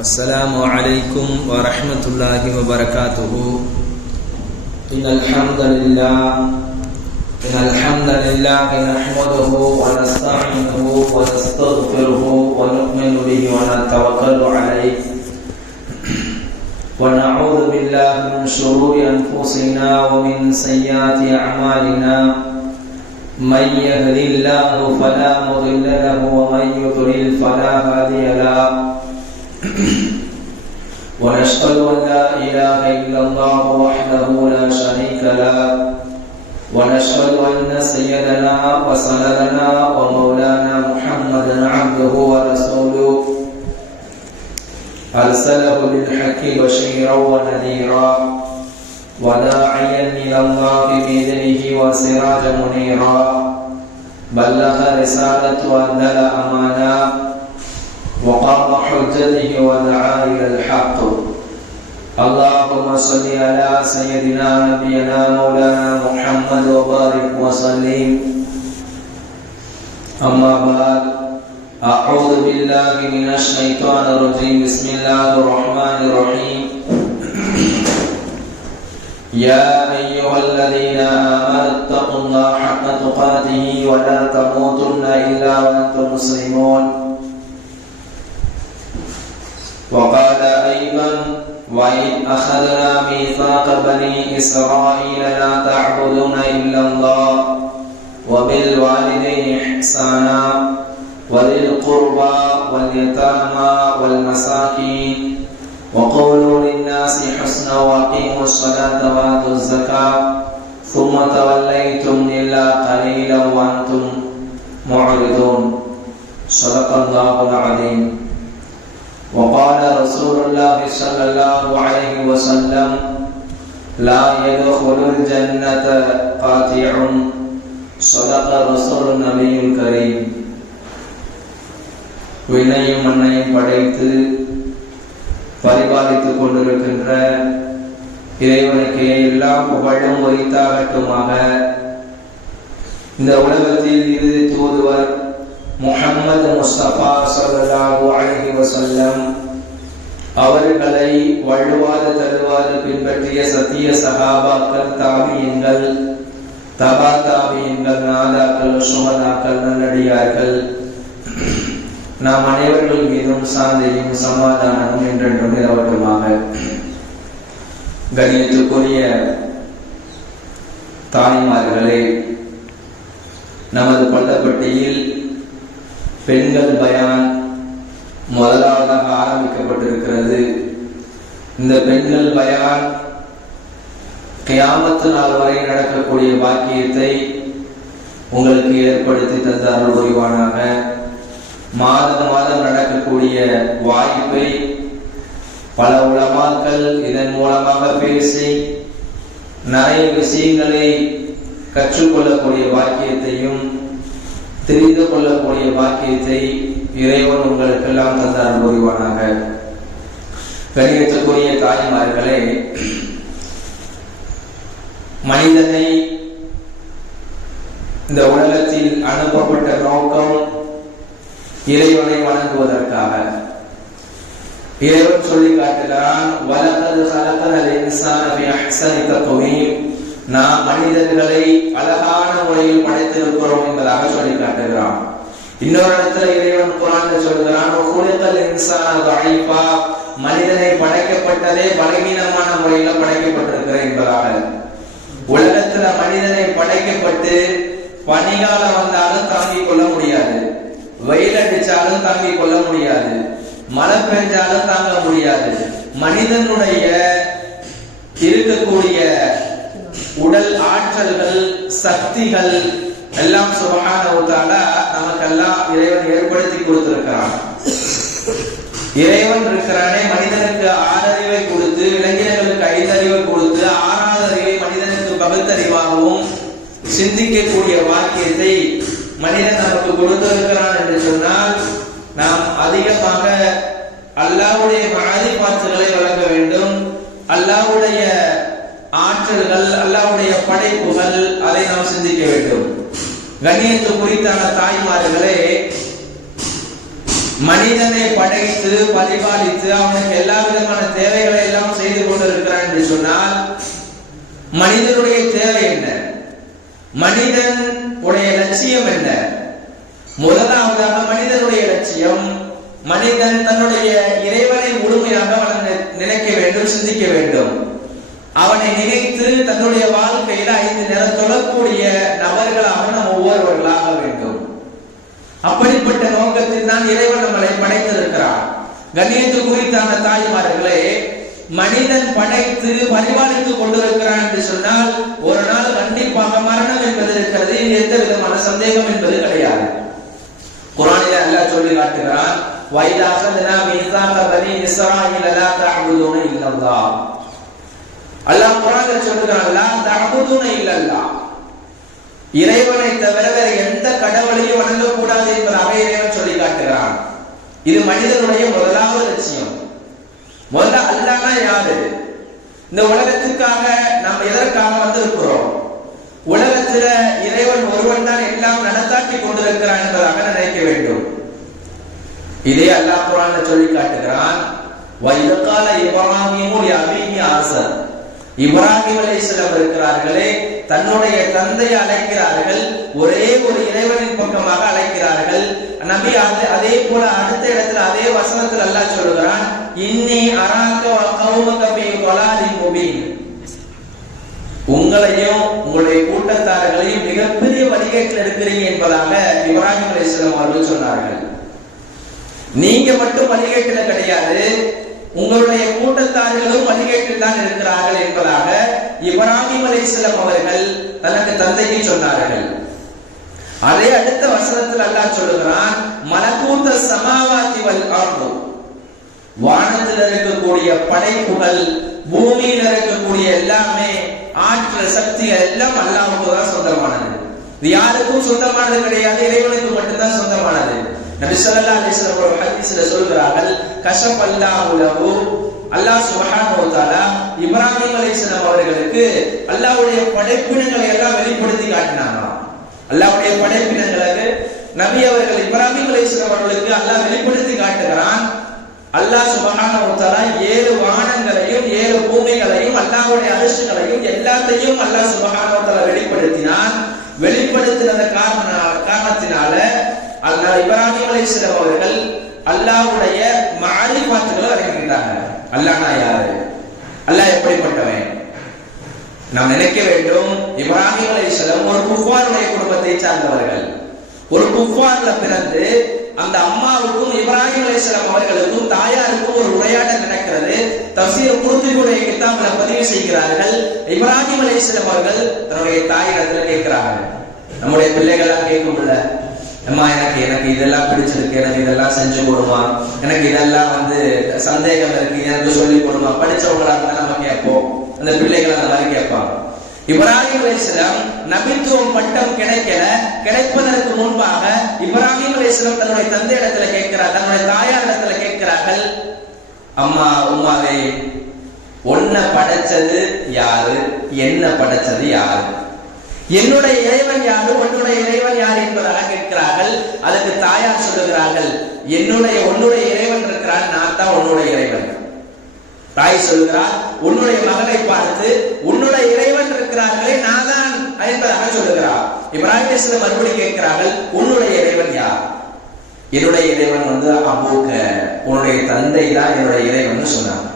السلام عليكم ورحمة الله وبركاته. إن الحمد لله نحمده ونستعينه ونستغفره ونؤمن به ونتوكل عليه ونعوذ بالله من شرور أنفسنا ومن سيئات أعمالنا. من يهد الله فلا مضل له ومن يضلل فلا هادي له. ونشهد أن لا إله إلا الله وحده لا شريك له. ونشهد أن سيدنا وسندنا ومولانا محمدا عبده ورسوله أرسله بالحق بشيرا ونذيرا وداعيا إلى الله بإذنه وسراجا منيرا. بلغ رسالة وأدى الأمانة وقام حجته ودعا إلى الحق. اللهم صل على سيدنا نبينا مولانا محمد وبارك وسلم. أما بعد، أعوذ بالله من الشيطان الرجيم. بسم الله الرحمن الرحيم. يا أيها الذين آمنوا اتقوا الله حق تقاته ولا تموتن إلا وأنتم مسلمون. وقال أيضا: وإذ أخذنا ميثاق بني إسرائيل لا تعبدون إلا الله وبالوالدين إحسانا وذي القربى واليتامى والمساكين وقولوا للناس حسنا وأقيموا الصلاة وآتوا الزكاة ثم توليتم إلا قليلا وأنتم معرضون. صدق الله العظيم. وقال رسول الله صلى الله عليه وسلم: لا يدخل الجنة قاطع. صدق رسول النبي الكريم. விண்ணையும் மண்ணையும் படைத்து பரிபாலித்துக் கொண்டிருக்கின்ற இறைவனுக்கு எல்லா புகழும் உரித்தாகட்டுமாக. இந்த உலகத்தில் இறுதி தூதுவர் முஹம்மது முஸ்தபா ஸல்லல்லாஹு அலைஹி வஸல்லம் அவர்களை வழுவாது தழுவாது பின்பற்றிய சத்திய சஹாபாக்கள், தாபியீன்கள், தபா தாபியீன்கள், நாதாக்கள், சுஹதாக்கள், நல்லடியார்கள், நாம் அனைவர்கள் மீதும் சாந்தியும் சமாதானமும் என்றென்றும் நிலவட்டுமாக. கண்ணியத்துக்குரிய தாய்மார்களே, நமது பள்ளப்பட்டியில் பெண்கள் பயான் முதலாவதாக ஆரம்பிக்கப்பட்டிருக்கிறது. இந்த பெண்கள் பயான் கியாமத்து நாள் வரை நடக்கக்கூடிய பாக்கியத்தை உங்களுக்கு ஏற்படுத்தி தந்த அருள் புரிவானாக. மாதம் மாதம் நடக்கக்கூடிய வாய்ப்பை பல உலமாக்கள் இதன் மூலமாக பேசி நிறைய விஷயங்களை கற்றுக்கொள்ளக்கூடிய பாக்கியத்தையும் தெரிந்து கொள்ளக்கூடிய பாக்கியத்தை இறைவன் உங்களுக்கெல்லாம் தந்தார் புரிவானாக. கண்ணியத்துக்குரிய தாய்மார்களே, மனிதனை இந்த உலகத்தில் அனுப்பப்பட்ட நோக்கம் இறைவனை வணங்குவதற்காக. இறைவன் சொல்லி காட்டுகிறான்: வலகத் ஹலகனல் இன்சான ஃபீ அஹ்ஸனி தக்வீம். நாம் மனிதர்களை அழகான முறையில் படைத்திருக்கிறோம் என்பதாக சொல்லி காட்டுகிறான். இன்னொரு இடத்துல இறைவன் குர்ஆன்ல சொல்கிறான்: வகுலிகல் இன்சான தஈஃபா. மனிதனை படைக்கப்பட்டதே பலவீனமான முறையில் படைக்கப்பட்டிருக்கிறார் என்பதாக. உலகத்துல மனிதனை படைக்கப்பட்டு பனிகாலம் வந்தாலும் தாங்கிக் கொள்ள முடியாது, வெயில் அடிச்சாலும் தாங்கிக் கொள்ள முடியாது, மழை பெஞ்சாலும் தாங்க முடியாது. மனிதனுடைய இருக்கக்கூடிய உடல் ஆற்றல்கள், சக்திகள் எல்லாம் சுப்ஹானஹு வ தஆலா நமக்கெல்லாம் இறைவன் ஏற்படுத்தி கொடுத்திருக்கிறான். இறைவன் இருக்கிறானே, மனிதனுக்கு 6 அறிவை கொடுத்து, விலங்கினங்களுக்கு 5 அறிவை கொடுத்து, 6வது அறிவை மனிதனுக்கு பகுத்தறிவாகவும் சிந்திக்கக்கூடிய வாக்கியத்தை மனிதன் நமக்கு கொடுத்திருக்கிறான் என்று சொன்னால், நாம் அதிகமாக அல்லாஹ்வுடைய மஅரிஃபத்துகளை வழங்க வேண்டும். அல்லாஹ்வுடைய ஆற்றல்கள், அல்லாஹ்வுடைய படைப்புகள், அதை நாம் சிந்திக்க வேண்டும். கண்ணியத்து குறித்தான தாய்மார்களே, மனிதனை படைத்து பரிபாலித்து அவனுக்கு எல்லா விதமான தேவைகளை எல்லாம் செய்து கொண்டிருக்கிறான் என்று சொன்னால் மனிதனுடைய தேவை என்ன? மனிதன் உடைய லட்சியம் என்ன? முதலாவதாக மனிதனுடைய லட்சியம், மனிதன் தன்னுடைய இறைவனை முழுமையாக நினைக்க வேண்டும், சிந்திக்க வேண்டும். அவனை நினைத்து தன்னுடைய வாழ்க்கையில 5 நேரம் தொழக்கூடிய நபர்களாக நாம் ஒவ்வொருவர்களாக வேண்டும். அப்படிப்பட்ட நோக்கத்தில் தான் இறைவன் நம்மளை படைத்திருக்கிறார். கண்ணியத்து குறித்தான தாய்மார்களே, மனிதன் படைத்து பரிபாலித்துக் கொண்டிருக்கிறான் என்று சொன்னால் ஒரு நாள் கண்டிப்பாக மரணம் என்பது இருக்கிறது. எந்த விதமான சந்தேகம் என்பது கிடையாது. குர்ஆனிலே அல்லாஹ் சொல்லி காட்டுகிறான், வைதா அഖذனா மீசாக பனி இஸ்ராயீல லா தஅபுதுன இல்லல்லாஹ். அல்லாஹ் குர்ஆனில் சொல்கிறான், லா தஅபுதுன இல்லல்லாஹ், இறைவனை தவிர வேறு எந்த கடவுளையும் வணங்கக்கூடாது என்பதாக இறைவன் சொல்லி காட்டுகிறான். இது மனிதனுடைய முதலாவது லட்சியம். முதல்ல அல்லாஹ்னா யாரு? இந்த உலகத்துக்காக நாம் எதற்காக வந்திருக்கிறோம்? உலகத்துல இறைவன் ஒருவன் தான் எல்லாம் நடத்தாட்டி கொண்டிருக்கிறான் என்பதாக நினைக்க வேண்டும். இதே அல்லாஹ் குர்ஆன்ல சொல்லி காட்டுகிறான், வைத கால இப்ராஹீமு லிஅபீஹி ஆஸர். இப்ராஹிம் அலைஹிஸ்ஸலாம் இருக்கிறார்களே, தன்னுடைய தந்தையை அழைக்கிறார்கள், ஒரே ஒரு இறைவனின் பக்கமாக அழைக்கிறார்கள். நபி அதே போல அடுத்த இடத்துல அதே வசனத்தில் அல்லாஹ் சொல்கிறான், இன்னி அராக வ கௌமக ஃபீ ضلالin முபீன். உங்களையும் உங்களுடைய கூட்டத்தார்களையும் மிகப்பெரிய வழிகேட்டில் இருக்கிறீங்க என்பதாக இப்ராஹிம் அலைஹிஸ்ஸலாம் அவர்கள் சொன்னார்கள். நீங்க மட்டும் வழிகேட்டில் கிடையாது, உங்களுடைய கூட்டத்தார்களும் வழிகேட்டில் தான் இருக்கிறார்கள் என்பதாக இப்ராஹிம் அலைஹிஸ்ஸலாம் அவர்கள் தனக்கு தந்தைக்கு சொன்னார்கள். அதே அடுத்த வசனத்தில் அல்லாஹ் சொல்லுகிறான், மலக்கூத சமாவாதி வல் அர்து, வானத்தில் இருக்கக்கூடிய படைப்புகள், பூமியில் இருக்கக்கூடிய எல்லாமே, ஆற்றல் சக்திகள் எல்லாம் அல்லாஹ்வுக்கு தான் சொந்தமானது. இது யாருக்கும் சொந்தமானது கிடையாது, இறைவனுக்கு மட்டும்தான் சொந்தமானது. நபி ஸல்லல்லாஹு அலைஹி வஸல்லம் ஒரு ஹதீஸ்ல சொல்கிறார்கள், கஷஃபல்லாஹு லஹு, அல்லாஹ் சுப்ஹானஹு வ தஆலா இப்ராஹிம் அலைஹிஸ்ஸலாம் அவர்களுக்கு அல்லாஹ்வுடைய படைப்பினங்களை எல்லாம் வெளிப்படுத்தி காட்டினாங்க. அல்லாஹ்வுடைய படைப்பினங்களுக்கு நபி அவர்கள் இப்ராஹிம் அலைஹிஸ்ஸலாம் அவர்களுக்கு அல்லாஹ் வெளிப்படுத்தி காட்டுகிறான். அல்லாஹ் சுப்ஹானஹு வ தஆலா 7 வானங்களையும் 7 பூமிகளையும் அல்லாஹ்வுடைய அரிஷ்களையும் எல்லாத்தையும் அல்லாஹ் சுப்ஹானஹு வ தஆலா வெளிப்படுத்தினான். வெளிப்படுத்தின காரணத்தினால அல்லாஹ் இப்ராஹிம் அலைஹிஸ்ஸலாம் அவர்கள் அல்லாஹ்வுடைய மாரிஃபாத்துகளை அறிந்தாங்க. அல்லாஹ்னா யாரு? அல்லாஹ் எப்படிப்பட்டவன்? நாம் நினைக்க வேண்டும், இப்ராஹிம் அலைஹிஸ்ஸலாம் ஒரு குஃபாருடைய குடும்பத்தை சார்ந்தவர்கள். ஒரு குஃபார்ல பிறந்து அந்த அம்மாவுக்கும் இப்ராஹிம் அலைஹிஸ்ஸலாம் அவர்களுக்கும் தாயாருக்கும் ஒரு உரையாடல் நடக்கிறது. தஃசீர் குர்துபியுடைய கிதாபில பதிவு செய்கிறார்கள். இப்ராஹிம் அலைஹிஸ்ஸலாம் அவர்கள் தன்னுடைய தாயிடத்துல கேட்கிறாங்க, நம்முடைய பிள்ளைகளா கேட்கும்ல, அம்மா எனக்கு இதெல்லாம் பிடிச்சிருக்கு, எனக்கு இதெல்லாம் செஞ்சு கொடுமா, எனக்கு இதெல்லாம் சந்தேகம் இருக்கு, எனக்கு சொல்லி கொடுமா. படிச்சவங்களா இருந்தா நம்ம கேட்போம், அந்த பிள்ளைகள் அந்த மாதிரி கேட்பாங்க. இப்ராஹிம் அலைஹிஸ்ஸலாம் நபித்துவம் பட்டம் கிடைப்பதற்கு முன்பாக இப்ராஹிம் அலைஹிஸ்ஸலாம் தன்னுடைய தந்தை இடத்துல கேட்கிறார், தன்னுடைய தாயார் இடத்துல கேட்கிறார்கள், அம்மா உம்மாவே, உன்னை படைச்சது யாரு, என்ன படைச்சது யாரு, என்னுடைய இறைவன் யாரு, உன்னுடைய இறைவன் யாரு என்பதாக கேட்கிறார்கள். அதுக்கு தாயார் சொல்லுகிறார்கள், உன்னுடைய இறைவன் இருக்கிறான், நான் தான் உன்னுடைய இறைவன். தாய் சொல்கிறார், உன்னுடைய மகனை பார்த்து உன்னுடைய இறைவன் இருக்கிறார்களே, நான் தான் என்பதாக சொல்லுகிறார். இப்ராஹிம் அலைஹிஸ்ஸலாம் மறுபடியும் கேட்கிறார்கள், உன்னுடைய இறைவன் யார்? என்னுடைய இறைவன் அபூக, உன்னுடைய தந்தை தான் என்னுடைய இறைவன் சொன்னாங்க.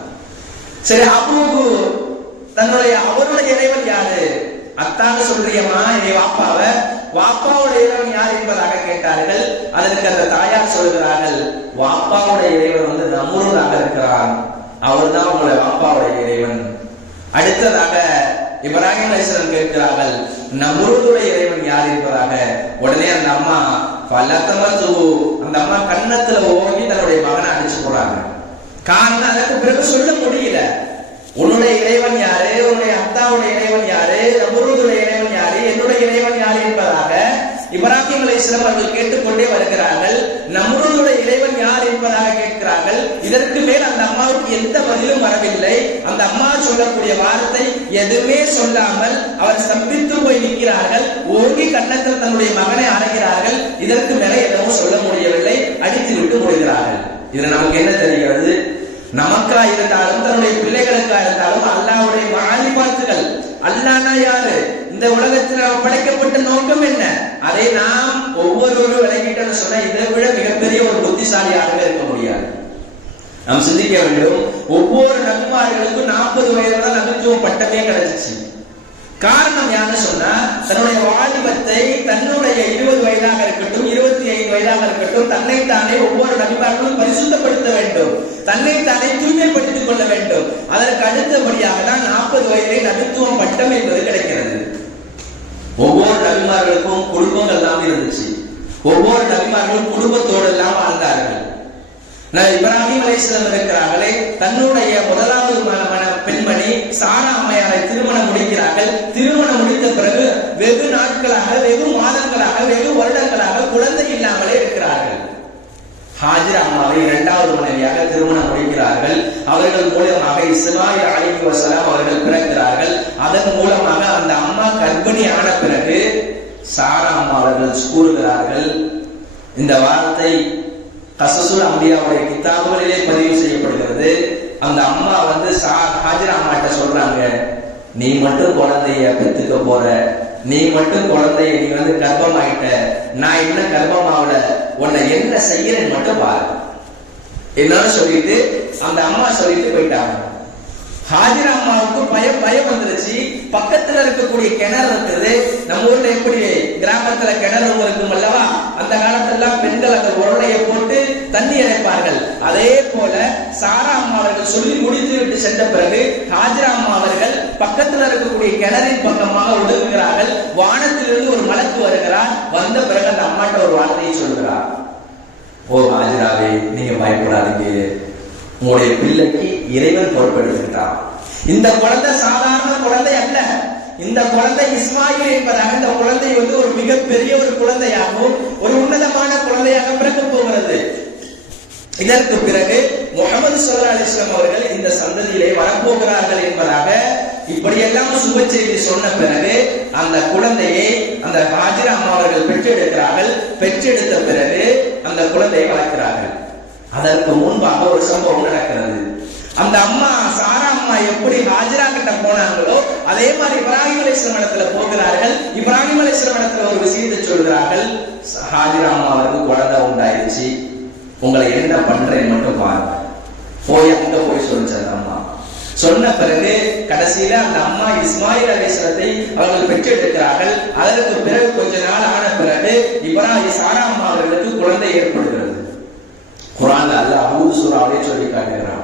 சரி, அபூகு அவருடைய இறைவன் யாரு? அத்தாங்க சொல்றியம்மா, என் வாப்பாவுடைய இறைவன் யார் என்பதாக கேட்டார்கள். அதற்கு அந்த தாயார் சொல்கிறார்கள், வாப்பாவுடைய இறைவன் நம்ரூதாக இருக்கிறான், அவர் தான் உங்களுடைய வாப்பாவுடைய இறைவன். அடுத்ததாக இப்ராஹிம் அலைஹிஸ்ஸலாம் கேட்கிறார்கள், நம்ரூதுடைய இறைவன் யார் என்பதாக. உடனே அந்த அம்மா கன்னத்துல ஓங்கி தன்னுடைய மகனை அடிச்சு போறாங்க. காரணம், அதற்கு பிறகு சொல்ல முடியல. உன்னுடைய இறைவன் யாரு, உன்னுடைய அத்தாவுடைய இறைவன் யாரு, நம்ரூதுடைய இறைவன் யாரு, என்னுடைய இறைவன் யாரு என்பதாக இப்ராஹிம் அலைஹிஸ்ஸலாம் அவர்கள் கேட்டுக்கொண்டே வருகிறார்கள். நம்ரூதுடைய இறைவன் யார் என்பதாக கேட்கிறார்கள். இதற்கு மேல் அந்த அம்மாவுக்கு எந்த பதிலும் வரவில்லை. அந்த அம்மா சொல்லக்கூடிய வார்த்தை எதுவுமே சொல்லாமல் அவர் ஸ்தம்பித்து போய் நிற்கிறார்கள். ஓங்கி கன்னத்தில் தன்னுடைய மகனை அழைக்கிறார்கள். இதற்கு மேலே எதுவும் சொல்ல முடியவில்லை, அடித்து விட்டு முடிகிறார்கள். இதுல நமக்கு என்ன தெரிகிறது? நமக்கா இருந்தாலும் தன்னுடைய பிள்ளைகளுக்கா இருந்தாலும் அல்லாஹ்வுடைய மாலிபாத்துகள். அல்லாஹ்னா யாரு? இந்த உலகத்தில் நாம் படைக்கப்பட்ட நோக்கம் என்ன? அதை நாம் ஒவ்வொருவரும் விளங்கிட்டோம்னு சொன்னா இதை விட மிகப்பெரிய ஒரு புத்திசாலியாக இருக்க முடியாது. நாம் சிந்திக்க வேண்டும். ஒவ்வொரு நபிமார்களுக்கும் 40 வயதுல தான் நபித்துவம் பட்டமே கிடைச்சிச்சு. காரணம் யாருன்னு சொன்னா தன்னுடைய வாலிபத்தை தன்னுடைய 20 வயதாக இருக்கட்டும் 25 வயதாக இருக்கட்டும் தன்னைத்தானே ஒவ்வொரு நபிமார்களும் பரிசுத்தப்படுத்த வேண்டும், தன்னைத்தானே தூய்மைப்படுத்திக் கொள்ள வேண்டும். அதற்கு அடுத்தபடியாக தான் 40 வயதிலே நபித்துவம் பட்டம் என்பது கிடைக்கிறது. ஒவ்வொரு நபிமார்களுக்கும் குடும்பங்கள் எல்லாம் இருந்துச்சு. ஒவ்வொரு நபிமார்களும் குடும்பத்தோடு எல்லாம் வாழ்ந்தார்கள். இப்ராஹிம் அலைஹிஸ்ஸலாம் இருக்கிறார்களே, தன்னுடைய முதலாவது பெண்மணி சாரா அம்மையாரை திருமணம் முடிக்கிறார்கள். திருமணம் முடித்த பிறகு வெகு நாட்களாக, வெகு மாதங்களாக, வெகு வருடங்களாக குழந்தை இல்லாமலே இருக்கிறார்கள். ஹாஜிரா அம்மாவை இரண்டாவது மனைவியாக திருமணம் முடிக்கிறார்கள். அவர்கள் மூலமாக இஸ்மாயில் அலைஹிஸ்ஸலாம் அவர்கள் பிறக்கிறார்கள். அதன் மூலமாக அந்த அம்மா கர்ப்பிணி ஆன பிறகு சாரா அம்மா அவர்கள் கூறுகிறார்கள். இந்த வார்த்தை கஸஸுல் அம்பியாவுடைய கிதாபுகளிலே பதிவு செய்யப்படுகிறது. அந்த அம்மா ஹாஜிரா அம்மாட்ட சொல்றாங்க, நீ மட்டும் குழந்தைய பெத்துக்க போற, நீ மட்டும் குழந்தைய நீ கர்ப்பமாயிட்ட, நான் என்ன கர்ப்பமாவல, உன்னை என்ன செய்யறேன்னு மட்டும் பாரு என்னன்னு சொல்லிட்டு அந்த அம்மா சொல்லிட்டு போயிட்டாங்க. ஹாஜிரா அம்மாவுக்கு பயம் வந்துருச்சு. பக்கத்துல இருக்கக்கூடிய கிணறு இருக்குது. நம்ம ஊர்ல எப்படி கிராமத்துல கிணறு இருக்கும் அல்லவா, அந்த காலத்துல பெண்கள் அந்த உருளையை போட்டு தண்ணி இறைப்பார்கள். அதே போல சாரா அம்மா அவர்கள் சொல்லி முடித்து விட்டு சென்ற பிறகு ஹாஜிரா அம்மா அவர்கள் பக்கத்துல இருக்கக்கூடிய கிணறின் பக்கமாக ஒடுங்குகிறார்கள். வானத்திலிருந்து ஒரு மலக்கு வருகிறார். வந்த பிறகு அந்த அம்மாட்ட ஒரு வார்த்தையை சொல்கிறார், ஓ ஹாஜிராவே, நீங்க பயப்படாதீங்க, உங்களுடைய பிள்ளைக்கு இறைவன் பொறுப்பெடுத்துட்டான். இந்த குழந்தை சாதாரண குழந்தை அல்ல. இந்த குழந்தை இஸ்மாயில் என்பதாக இந்த குழந்தை ஒரு மிகப்பெரிய ஒரு குழந்தையாகவும் ஒரு உன்னதமான குழந்தையாக பிறக்க போகிறது. இதற்கு பிறகு முஹம்மது ஸல்லல்லாஹு அலைஹி வஸல்லம் அவர்கள் இந்த சந்ததியிலே வரப்போகிறார்கள் என்பதாக இப்படியெல்லாம் சுப செய்தி சொன்ன பிறகு அந்த குழந்தையை அந்த ஹாஜிரா அம்மா அவர்கள் பெற்றெடுக்கிறார்கள். பெற்றெடுத்த பிறகு அந்த குழந்தையை வளர்க்கிறார்கள். அதற்கு முன்பாக ஒரு சம்பவம் நடக்கிறது. அந்த அம்மா சாரா அம்மா எப்படி ஹாஜிரா கிட்ட போனாங்களோ அதே மாதிரி இப்ராஹிம் அலைஹிஸ்ஸலாம் இடத்துல போகிறார்கள். இப்ராஹிம் அலைஹிஸ்ஸலாம் இடத்துல ஒரு விஷயத்தை சொல்கிறார்கள், ஹாஜிரா அம்மா அவருக்கு குழந்தை உண்டாயிருச்சு, உங்களை என்ன பண்றேன்னு மட்டும் பாருங்க. அங்க போய் சொல்லிச்சு அந்த அம்மா. சொன்ன பிறகு கடைசியில அந்த அம்மா இஸ்மாயில் அலைஹிஸ்ஸலாத்தை அவர்கள் பெற்றெடுக்கிறார்கள். அதற்கு பிறகு கொஞ்ச நாள் ஆன பிறகு இப்ராஹிம் சாரா அம்மா அவர்களுக்கு குழந்தை ஏற்படுகிறது. குர்ஆன்ல அல்லாஹ் ஹூத் சூராவிலே சொல்லி காட்டுகிறான்,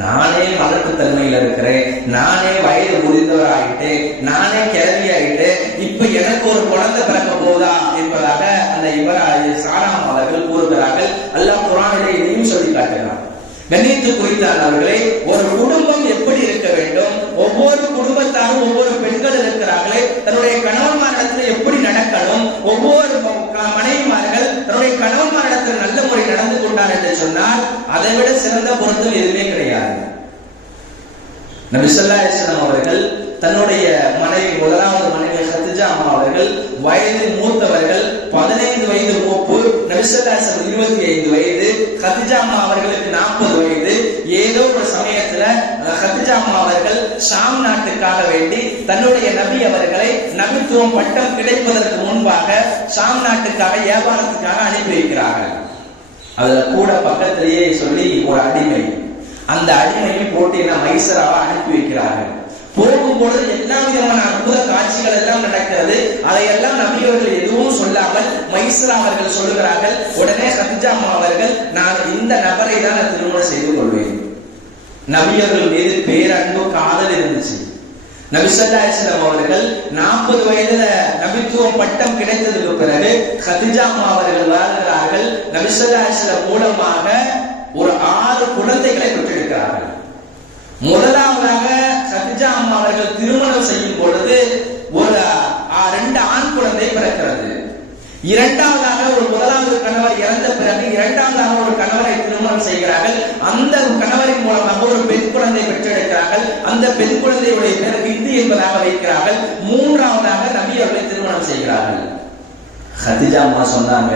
நானே மலட்டு தன்மையில இருக்கிறேன், நானே வயது முதிர்ந்தவர் ஆயிட்டேன், நானே கிழவி ஆயிட்டேன், இப்ப எனக்கு ஒரு குழந்தை பிறக்க போதா என்பதாக அந்த இப்ராஹிம் சாரா அம்மா அவர்கள் கூறுகிறார்கள். அல்லாஹ் குர்ஆனிலே இதையும் சொல்லி காட்டுகிறான். கண்ணியத்து குறித்தானவர்களே, ஒரு குடும்பம் எப்படி இருக்க வேண்டும், ஒவ்வொரு குடும்பத்தாரும் ஒவ்வொரு பெண்கள் இருக்கிறார்களே தன்னுடைய கணவன்மாரிடத்தில் எப்படி நடக்கணும், ஒவ்வொரு மனைவிமார்கள் தன்னுடைய கணவன்மாரிடத்தில் நல்ல முறை நடந்து கொண்டார் என்று சொன்னால் அதை விட சிறந்த பொருத்தம் எதுவுமே கிடையாது. நபி ஸல்லல்லாஹு அலைஹி வஸல்லம் அவர்கள் தன்னுடைய மனைவி முதலாவது மனைவி கதீஜா அம்மா அவர்கள் வயதில் மூத்தவர்கள், 15 வயது மூப்பு. நபி ஸல்லல்லாஹு அலைஹி வஸல்லம் 25 வயது, கதீஜா அம்மா அவர்களுக்கு 40 வயது. ஏதோ ஒரு சமயத்துல கதீஜா அம்மா அவர்கள் ஷாம் நாட்டுக்காக வேண்டி தன்னுடைய நபி அவர்களை நபித்துவம் பட்டம் கிடைப்பதற்கு முன்பாக ஷாம் நாட்டுக்காக வியாபாரத்துக்காக அனுப்பி வைக்கிறார்கள். அதுல கூட பக்கத்திலேயே சொல்லி ஒரு அடிமை, அந்த அடிமையை போட்டு மைசராவை அனுப்பி வைக்கிறார்கள். போகும்பொழுது எல்லா விதமான அற்புத காட்சிகள் எல்லாம் நடக்கிறது. அதையெல்லாம் நபி அவர்கள் எதுவும் சொல்லாமல் மைசரா அவர்கள் சொல்லுகிறார்கள். உடனே கதீஜா அம்மா அவர்கள், நான் இந்த நபரை தான் நான் திருமணம் செய்து கொள்வேன். நபி அவர்கள் மீது பேரன்பு காதல் இருந்துச்சு. நபி ஸல்லல்லாஹு அலைஹி வஸல்லம் அவர்கள் 40 வயதுல நபித்துவம் பட்டம் கிடைத்ததுக்கு பிறகு கதீஜா அம்மா அவர்கள் வாழ்கிறார்கள். நபி ஸல்லல்லாஹு அலைஹி வஸல்லம் மூலமாக ஒரு 6 குழந்தைகளை பெற்றெடுக்கிறார்கள். முதலாவதாக கதீஜா அம்மா அவர்கள் திருமணம் செய்யும் பொழுது ஒரு 2 ஆண் குழந்தை பிறக்கிறது. இரண்டாவதாக ஒரு முதலாவது கணவர் இறந்த பிறகு இரண்டாவதாக ஒரு கணவரை திருமணம் செய்கிறார்கள். அந்த கணவரின் மூலமாக ஒரு பெண் குழந்தை பெற்றெடுக்கிறார்கள். அந்த பெண் குழந்தையுடைய பேர் ஹிந்து என்பதாக வைக்கிறார்கள். மூன்றாவதாக நபி அவர்களை திருமணம் செய்கிறார்கள். கதீஜா அம்மா சொன்னாங்க,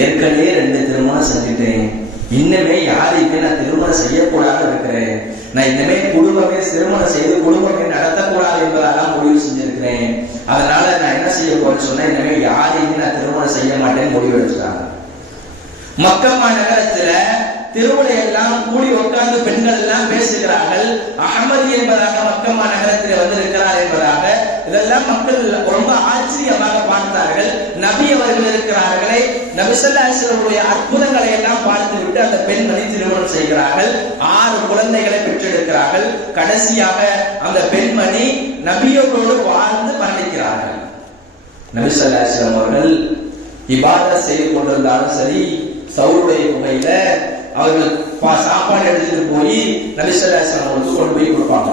ஏற்கனவே 2 திருமணம் செஞ்சுட்டேன், இன்னமே யாரையுமே நான் திருமணம் செய்யக்கூடாது இருக்கிறேன், நான் இன்னமே குடும்பமே திருமணம் செய்து குடும்பமே நடத்தக்கூடாது என்பதெல்லாம் முடிவு செஞ்சிருக்கிறேன். அதனால நான் என்ன செய்ய போறேன்னு சொன்னா இன்னமே யாரையுமே நான் திருமணம் செய்ய மாட்டேன்னு முடிவு எடுத்துட்டாங்க. மக்கமா நகரத்துல திருவிழை எல்லாம் கூடி உட்கார்ந்து பெண்கள் எல்லாம் பேசுகிறார்கள். அகமதி என்பதாக மக்கமா நகரத்தில் வந்திருக்கிறார் என்பதாக இதெல்லாம் மக்கள் ரொம்ப ஆச்சரியமாக பார்த்தார்கள். நபி அவர்கள் இருக்கிறார்களே, நபி ஸல்லல்லாஹு அலைஹி வஸல்லம் அற்புதங்களை எல்லாம் பார்த்து விட்டு அந்த பெண்மணி திருமணம் செய்கிறார்கள். 6 குழந்தைகளை பெற்றெடுக்கிறார்கள். கடைசியாக அந்த பெண்மணி நபியோடு வாழ்ந்து மரணிக்கிறார்கள். நபி ஸல்லல்லாஹு அலைஹி வஸல்லம் அவர்கள் இபாதத் செய்து கொண்டிருந்தாலும் சரி, சவுருடைய குகையில அவர்கள் சாப்பாடு எடுத்துட்டு போய் நபி ஸல்லல்லாஹு அலைஹி வஸல்லம் அவர்களுக்கு கொண்டு போய் கொடுப்பாங்க.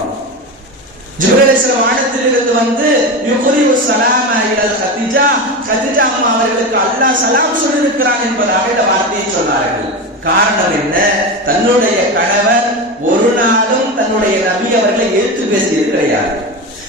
ஜிப்ரீல் அலைஹிஸ்ஸலாம் வானத்திலிருந்து வந்து யுக்ரிவு ஸலாம இலல் கதீஜா, கதீஜா அம்மா அவர்களுக்கு அல்லாஹ் சலாம் சொல்லி இருக்கிறான் என்பதாக இந்த வார்த்தையை சொன்னார்கள். காரணம் என்ன? தன்னுடைய கணவர் ஒரு நாளும் தன்னுடைய நபி அவர்களை எதிர்த்து பேசியது கிடையாது.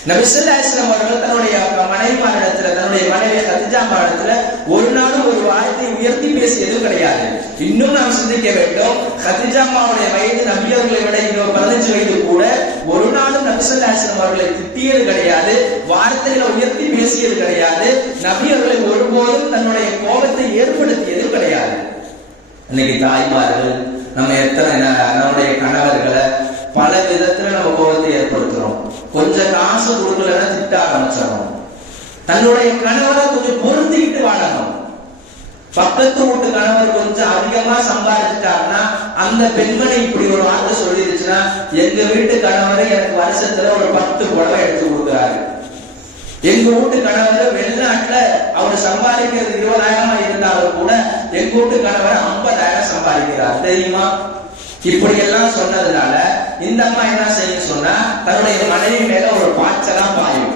நபி ஸல்லல்லாஹு அலைஹி வஸல்லம் அவர்கள் தன்னுடைய மனைவிமாரிடத்துல, தன்னுடைய மனைவி கதீஜா அம்மாவிடத்துல ஒரு நாளும் ஒரு வார்த்தை உயர்த்தி பேசியது கிடையாது. இன்னும் நாம் சிந்திக்க வேண்டும், கதீஜா அம்மாவுடைய வயது நபி அவர்களை விட 15 வயது கூட ஒரு நாளும் நபி ஸல்லல்லாஹு அலைஹி வஸல்லம் அவர்களை திட்டியது கிடையாது, வார்த்தைகளை உயர்த்தி பேசியது கிடையாது, நபி அவர்களை ஒருபோதும் தன்னுடைய கோபத்தை ஏற்படுத்தியது கிடையாது. இன்னைக்கு தாய்மார்கள் நம்ம எத்தனை நம்முடைய கணவர்களை பல விதத்துல நம்ம கோபத்தை ஏற்படுத்துறோம். கொஞ்சம் காசு கொடுக்கலன்னா திட்ட ஆரம்பிச்சிடணும். தன்னுடைய கணவரை கொஞ்சம் பொருந்திக்கிட்டு வாழணும். பக்கத்து வீட்டு கணவர் கொஞ்சம் அதிகமா சம்பாதிச்சிட்டாருன்னா அந்த பெண்மணி இப்படி ஒரு வார்த்தை சொல்லிருச்சுன்னா, எங்க வீட்டு கணவரை எனக்கு வருஷத்துல ஒரு 10 புடவை எடுத்து கொடுக்குறாரு, எங்க வீட்டு கணவர் வெளிநாட்டுல அவர் சம்பாதிக்கிறது 20,000 இருந்தாலும் கூட எங்க வீட்டு கணவர் 50,000 சம்பாதிக்கிறார் தெரியுமா? இப்படி எல்லாம் சொன்னதுனால இந்த அம்மா என்ன செய்ய சொன்னா, தன்னுடைய மனைவி மேல ஒரு பாய்ச்சலா பாயும்.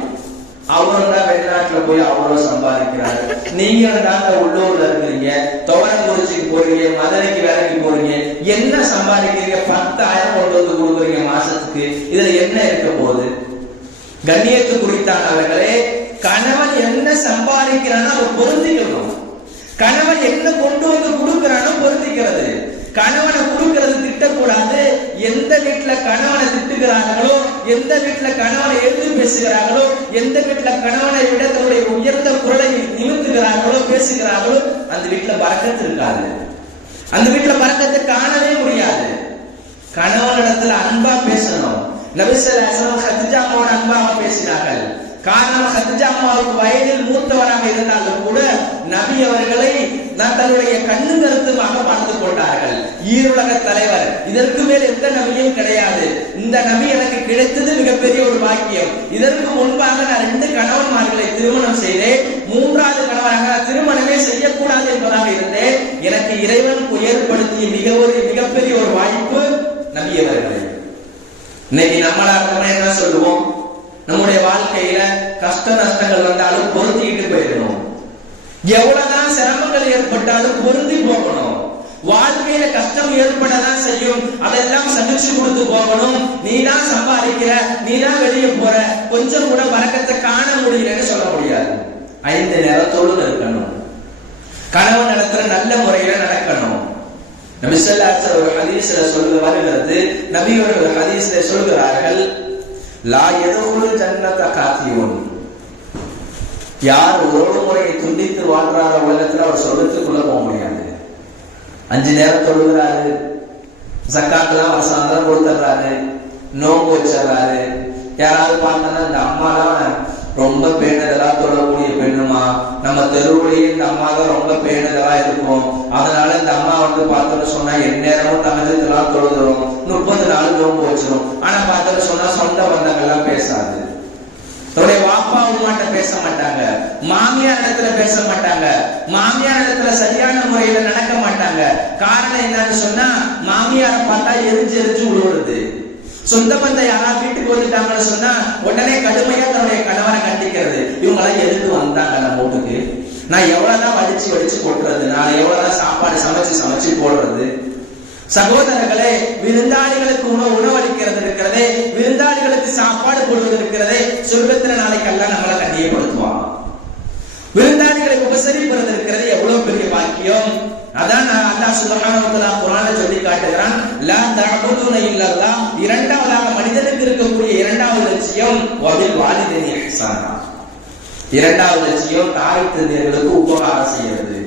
அவரும் தான் வெளிநாட்டுல போய் அவ்வளவு சம்பாதிக்கிறாரு, நீங்க தான் உள்ளூர்ல இருக்கிறீங்க, துவரங்குறிச்சிக்கு போறீங்க, மதுரைக்கு வேலைக்கு போறீங்க, என்ன சம்பாதிக்கிறீங்க? 10,000 கொண்டு வந்து கொடுக்குறீங்க மாசத்துக்கு, இதுல என்ன இருக்க போகுது? கண்ணியத்து குறித்தானவர்களே, கணவன் என்ன சம்பாதிக்கிறானோ அவர் பொருந்திக்கணும். கணவன் என்ன கொண்டு வந்து கொடுக்கிறானோ பொருந்திக்கிறது. கணவனை கொடுக்கிறது திட்டக்கூடாது. எந்த வீட்டுல கணவனை திட்டுகிறார்களோ, எந்த வீட்டுல கணவனை எதிர்த்து பேசுகிறார்களோ, எந்த வீட்டுல கணவனை விட தன்னுடைய உயர்ந்த குரலை நிமித்துகிறார்களோ, பேசுகிறார்களோ, அந்த வீட்டுல பரக்கத்து இருக்காது. அந்த வீட்டுல பரக்கத்தை காணவே முடியாது. கணவனிடத்துல அன்பா பேசணும். நபி ஸல்லல்லாஹு அலைஹி வஸல்லம் கதீஜா அம்மாவோட அன்பாக பேசினார்கள். காரணம், கதீஜா அம்மாவுக்கு வயதில் மூத்தவராக இருந்தாலும் கூட நபி அவர்களை தன்னுடைய கண்ணு கருத்துமாக பார்த்துக் கொண்டார்கள். ஈருலக தலைவர், இதற்கு மேல் எந்த நபியும் கிடையாது. இந்த நபி எனக்கு கிடைத்தது மிகப்பெரிய ஒரு பாக்கியம். இதற்கு முன்பாக நான் 2 கணவன்மார்களை திருமணம் செய்தேன். 3வது கணவராக திருமணமே செய்யக்கூடாது என்பதாக இருந்தேன். எனக்கு இறைவன் ஏற்படுத்திய மிகப்பெரிய ஒரு வாய்ப்பு நபி அவர்களே. இன்னைக்கு நம்மளாக என்ன சொல்லுவோம்? நம்முடைய வாழ்க்கையில கஷ்ட நஷ்டங்கள் வந்தாலும் பொருந்திக்கிட்டு போயிடணும். எவ்வளவுதான் சிரமங்கள் ஏற்பட்டாலும் பொருந்தி போகணும். வாழ்க்கையில கஷ்டம் ஏற்படதான் செய்யும், அதெல்லாம் சகிச்சு கொடுத்து போகணும். நீ தான் சம்பாதிக்கிற, நீ தான் வெளியே போற, கொஞ்சம் கூட பரக்கத்தை காண முடியலன்னு சொல்ல முடியாது. 5 நேரத்தோடு இருக்கணும். கணவன் நடத்துற நல்ல முறையில நடக்கணும். நபி ஸல்லல்லாஹு அலைஹி வஸல்லம் ஒரு ஹதீஸ்ல வருகிறது, நபி அவர்கள் ஹதீஸ்ல சொல்கிறார்கள், லா யதுகுல் ஜன்னத காத்தியுன், யார் ஒரு முறையை துண்டித்து வாழ்றார உலகத்துல அவர் சொர்க்கத்துக்குள்ள போக முடியாது. 5 நேரம் தொழுகிறாரு, ஜக்காத்லாம் வருஷம் கொடுத்துறாரு, நோம்பு வச்சிடறாரு. யாராவது பார்த்தோன்னா இந்த அம்மாலாம் ரொம்ப பேணுதலா தொழக்கூடிய பெண்ணுமா, நம்ம தெருவுலயே இந்த அம்மா தான் ரொம்ப பேணுதலா இருக்கும், அதனால இந்த அம்மா வந்து பார்த்தோன்னு சொன்னா எந்நேரமும் தகஜத்தெல்லாம் தொழுதுரும், 30 நாள் நோம்பு வச்சிடும். ஆனா பார்த்தோன்னு சொன்னா சொந்த பந்தங்கள்லாம் பேசாது. தன்னுடைய வாப்பா அம்மாட்ட பேச மாட்டாங்க, மாமியார் இடத்துல பேச மாட்டாங்க, மாமியார் இடத்துல சரியான முறையில நடக்க மாட்டாங்க. காரணம் என்னன்னு சொன்னா, மாமியாரை பார்த்தா எரிஞ்சு விழுவுறது. சொந்த பந்தம் யாராவது வீட்டுக்கு வந்துட்டாங்கன்னு சொன்னா உடனே கடுமையா தன்னுடைய கணவரை கண்டிக்கிறது. இவங்கெல்லாம் எதுக்கு வந்தாங்க நம்ம வீட்டுக்கு, நான் எவ்வளவுதான் வடிச்சு போட்டுறது, நான் எவ்வளவுதான் சாப்பாடு சமைச்சு போடுறது. சகோதரர்களே, விருந்தாளிகளுக்கு உணவளிக்கிறது இருக்கிறதே, விருந்தாளிகளுக்கு சாப்பாடு போடுவது இருக்கிறதே, சொர்க்கத்துல நாளைக்கு எல்லாம் நம்மளை கண்ணியப்படுத்துவான். விருந்தாளிகளுக்கு உபசரிப்பது இருக்கிறது எவ்வளவு பெரிய பாக்கியம். அதான் அல்லாஹ் சுப்ஹானஹு வ தஆலா குர்ஆன்ல சொல்லி காட்டுகிறான், லா தஅபுதுன இல்லல்லாஹ். இரண்டாவதாக மனிதனுக்கு இருக்கக்கூடிய இரண்டாவது லட்சியம் வபில் வாலிதைனி இஹ்சானா. இரண்டாவது லட்சியம் தாய் தந்தையர்களுக்கு உபகாரம் செய்யறது,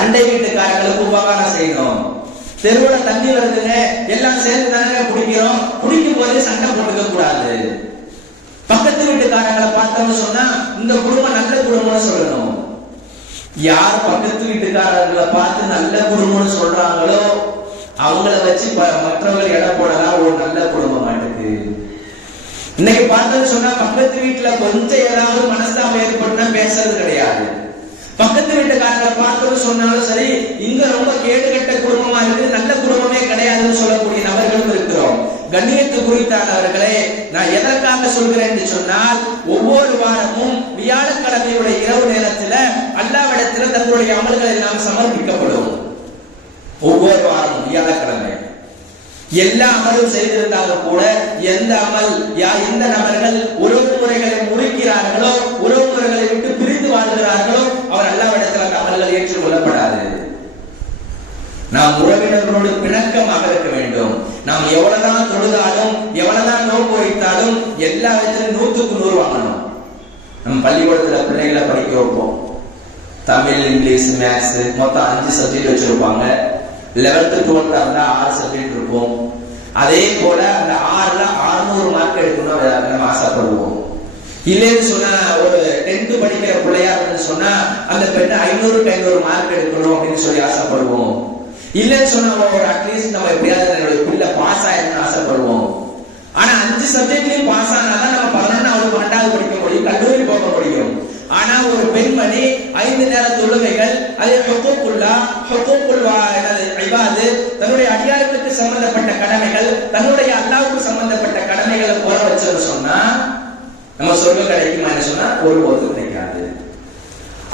அண்டை வீட்டுக்காரங்களுக்கு உபகாரம் செய்யணும். தெருவுல தண்ணி வருதுங்க, எல்லாம் சேர்ந்து தானே குடிக்கிறோம், குடிக்கும் போதே சண்டை போட்டுக்க கூடாது. பக்கத்து வீட்டுக்காரங்களை பார்த்தோம்னு சொன்னா இந்த குடும்பம் நல்ல குடும்பம்னு சொல்லணும். யார் பக்கத்து வீட்டுக்காரர்களை பார்த்து நல்ல குடும்பம்னு சொல்றாங்களோ அவங்கள வச்சு மற்றவர்கள் எடை போடலாம், ஒரு நல்ல குடும்பம் மாட்டுக்கு. இன்னைக்கு பார்த்தோம்னு சொன்னா பக்கத்து வீட்டுல கொஞ்சம் ஏதாவது மனஸ்தாபம் ஏற்பட்டுனா பேசுறது கிடையாது. பக்கத்து வீட்டுக்காரங்களை பார்த்தோம்னு சொன்னாலும் சரி, இங்க ரொம்ப கேடுகட்ட குடும்பமா இருக்கு, நல்ல குடும்பமே கிடையாதுன்னு சொல்லக்கூடிய நபர்களும் இருக்கிறோம். கண்ணியத்து குறித்தானவர்களே, நான் எதற்காக சொல்கிறேன் என்று சொன்னால், ஒவ்வொரு வாரமும் வியாழக்கிழமையுடைய இரவு நேரத்தில் அல்லாஹ்விடத்தில் தங்களுடைய அமல்களை நாம் சமர்ப்பிக்கப்படும். ஒவ்வொரு வாரமும் வியாழக்கிழமை எல்லா அமலும் செய்திருந்தாலும் கூட எந்த அமல் எந்த நபர்கள் உறவு முறைகளை முறிக்கிறார்களோ, உறவு முறைகளை விட்டு பிரிந்து வாழ்கிறார்களோ அவர் அல்லாஹ்விடத்தில் அந்த அமல்கள் ஏற்றுக்கொள்ளப்படாது. நாம் உறவினர்களோடு பிணக்கமாக இருக்க வேண்டும். நாம் எவ்வளவுதான் தொழுதாலும் எவ்வளவுதான் நோன்பு வைத்தாலும் எல்லா விதத்திலும் 100க்கு 100 வாங்கணும். நம்ம பள்ளிக்கூடத்துல பிள்ளைகளை படிக்க வைப்போம். தமிழ், இங்கிலீஷ், மேத்ஸ் மொத்தம் 5 சப்ஜெக்ட் வச்சிருப்பாங்க. 11th 12th இருந்தா 6 சப்ஜெக்ட் இருக்கும். அதே போல அந்த 6ல 600 மார்க் எடுக்கணும் நம்ம ஆசைப்படுவோம். இல்லைன்னு சொன்னா ஒரு 10th படிக்கிற பிள்ளையா சொன்னா அந்த பெண்ணை 500க்கு 500 மார்க் எடுக்கணும் அப்படின்னு சொல்லி ஆசைப்படுவோம். இல்லைன்னு சொன்னா ஒரு அட்லீஸ்ட் நம்ம எப்படியாவது பிள்ளை பாஸ் ஆயிருந்து ஆசைப்படுவோம். ஆனா 5 சப்ஜெக்ட்லயும் பாஸ் ஆனாதான் நம்ம 11வது 12வது படிக்க முடியும், கல்லூரி போக முடியும். ஆனா ஒரு பெண்மணி 5 நேர தொழுகைகள், அதே தன்னுடைய அடியார்களுக்கு சம்பந்தப்பட்ட கடமைகள், தன்னுடைய அல்லாஹ்வுக்கு சம்பந்தப்பட்ட கடமைகளை போற வச்சோம்னு சொன்னா நம்ம சொர்க்கம் கிடைக்குமா என்று சொன்னா ஒருபோதும் கிடைக்காது.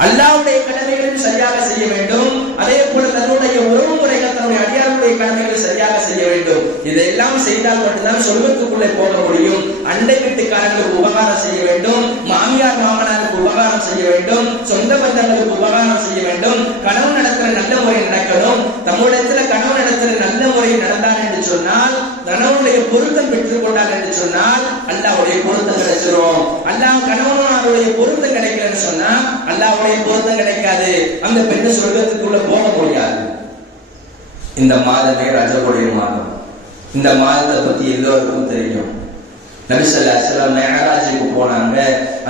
அல்லாஹ்வுடைய கடமைகளையும் சரியாக செய்ய வேண்டும். அதே போல தன்னுடைய உறவு முறைகள், தன்னுடைய அடியார்களுடைய கடமைகளை சரியாக செய்ய வேண்டும். இதையெல்லாம் செய்தால் மட்டும்தான் சொர்க்கத்துக்குள்ளே போக முடியும். அண்டை வீட்டுக்காரங்களுக்கு உபகாரம் செய்ய வேண்டும், மாமியார் மாமனாருக்கு உபகாரம் செய்ய வேண்டும், சொந்த பந்தங்களுக்கு உபகாரம் செய்ய வேண்டும். கணவன் நடத்துல நல்ல முறை நடக்கணும். தம்முடத்துல கணவன் நடத்துல நல்ல முறை நடந்தார் என்று சொன்னால், கணவனுடைய பொருத்தம் பெற்றுக் கொண்டார் என்று சொன்னால் அல்லாஹ்வுடைய பொருத்தம் கிடைச்சிரும். அல்லாஹ் கணவனுடைய பொருத்தம் கிடைக்கலன்னு சொன்னா அல்லாஹ்வுடைய பொருத்தம் கிடைக்காது. அந்த பெண்ணு சொர்க்கத்துக்குள்ள போக முடியாது. இந்த மாதமே ரஜபுடைய மாதம். இந்த மாதத்தை பத்தி எல்லோருக்கும் தெரியும். நபி ஸல்லல்லாஹு அலைஹி வஸல்லம் மிஅராஜுக்கு போனாங்க.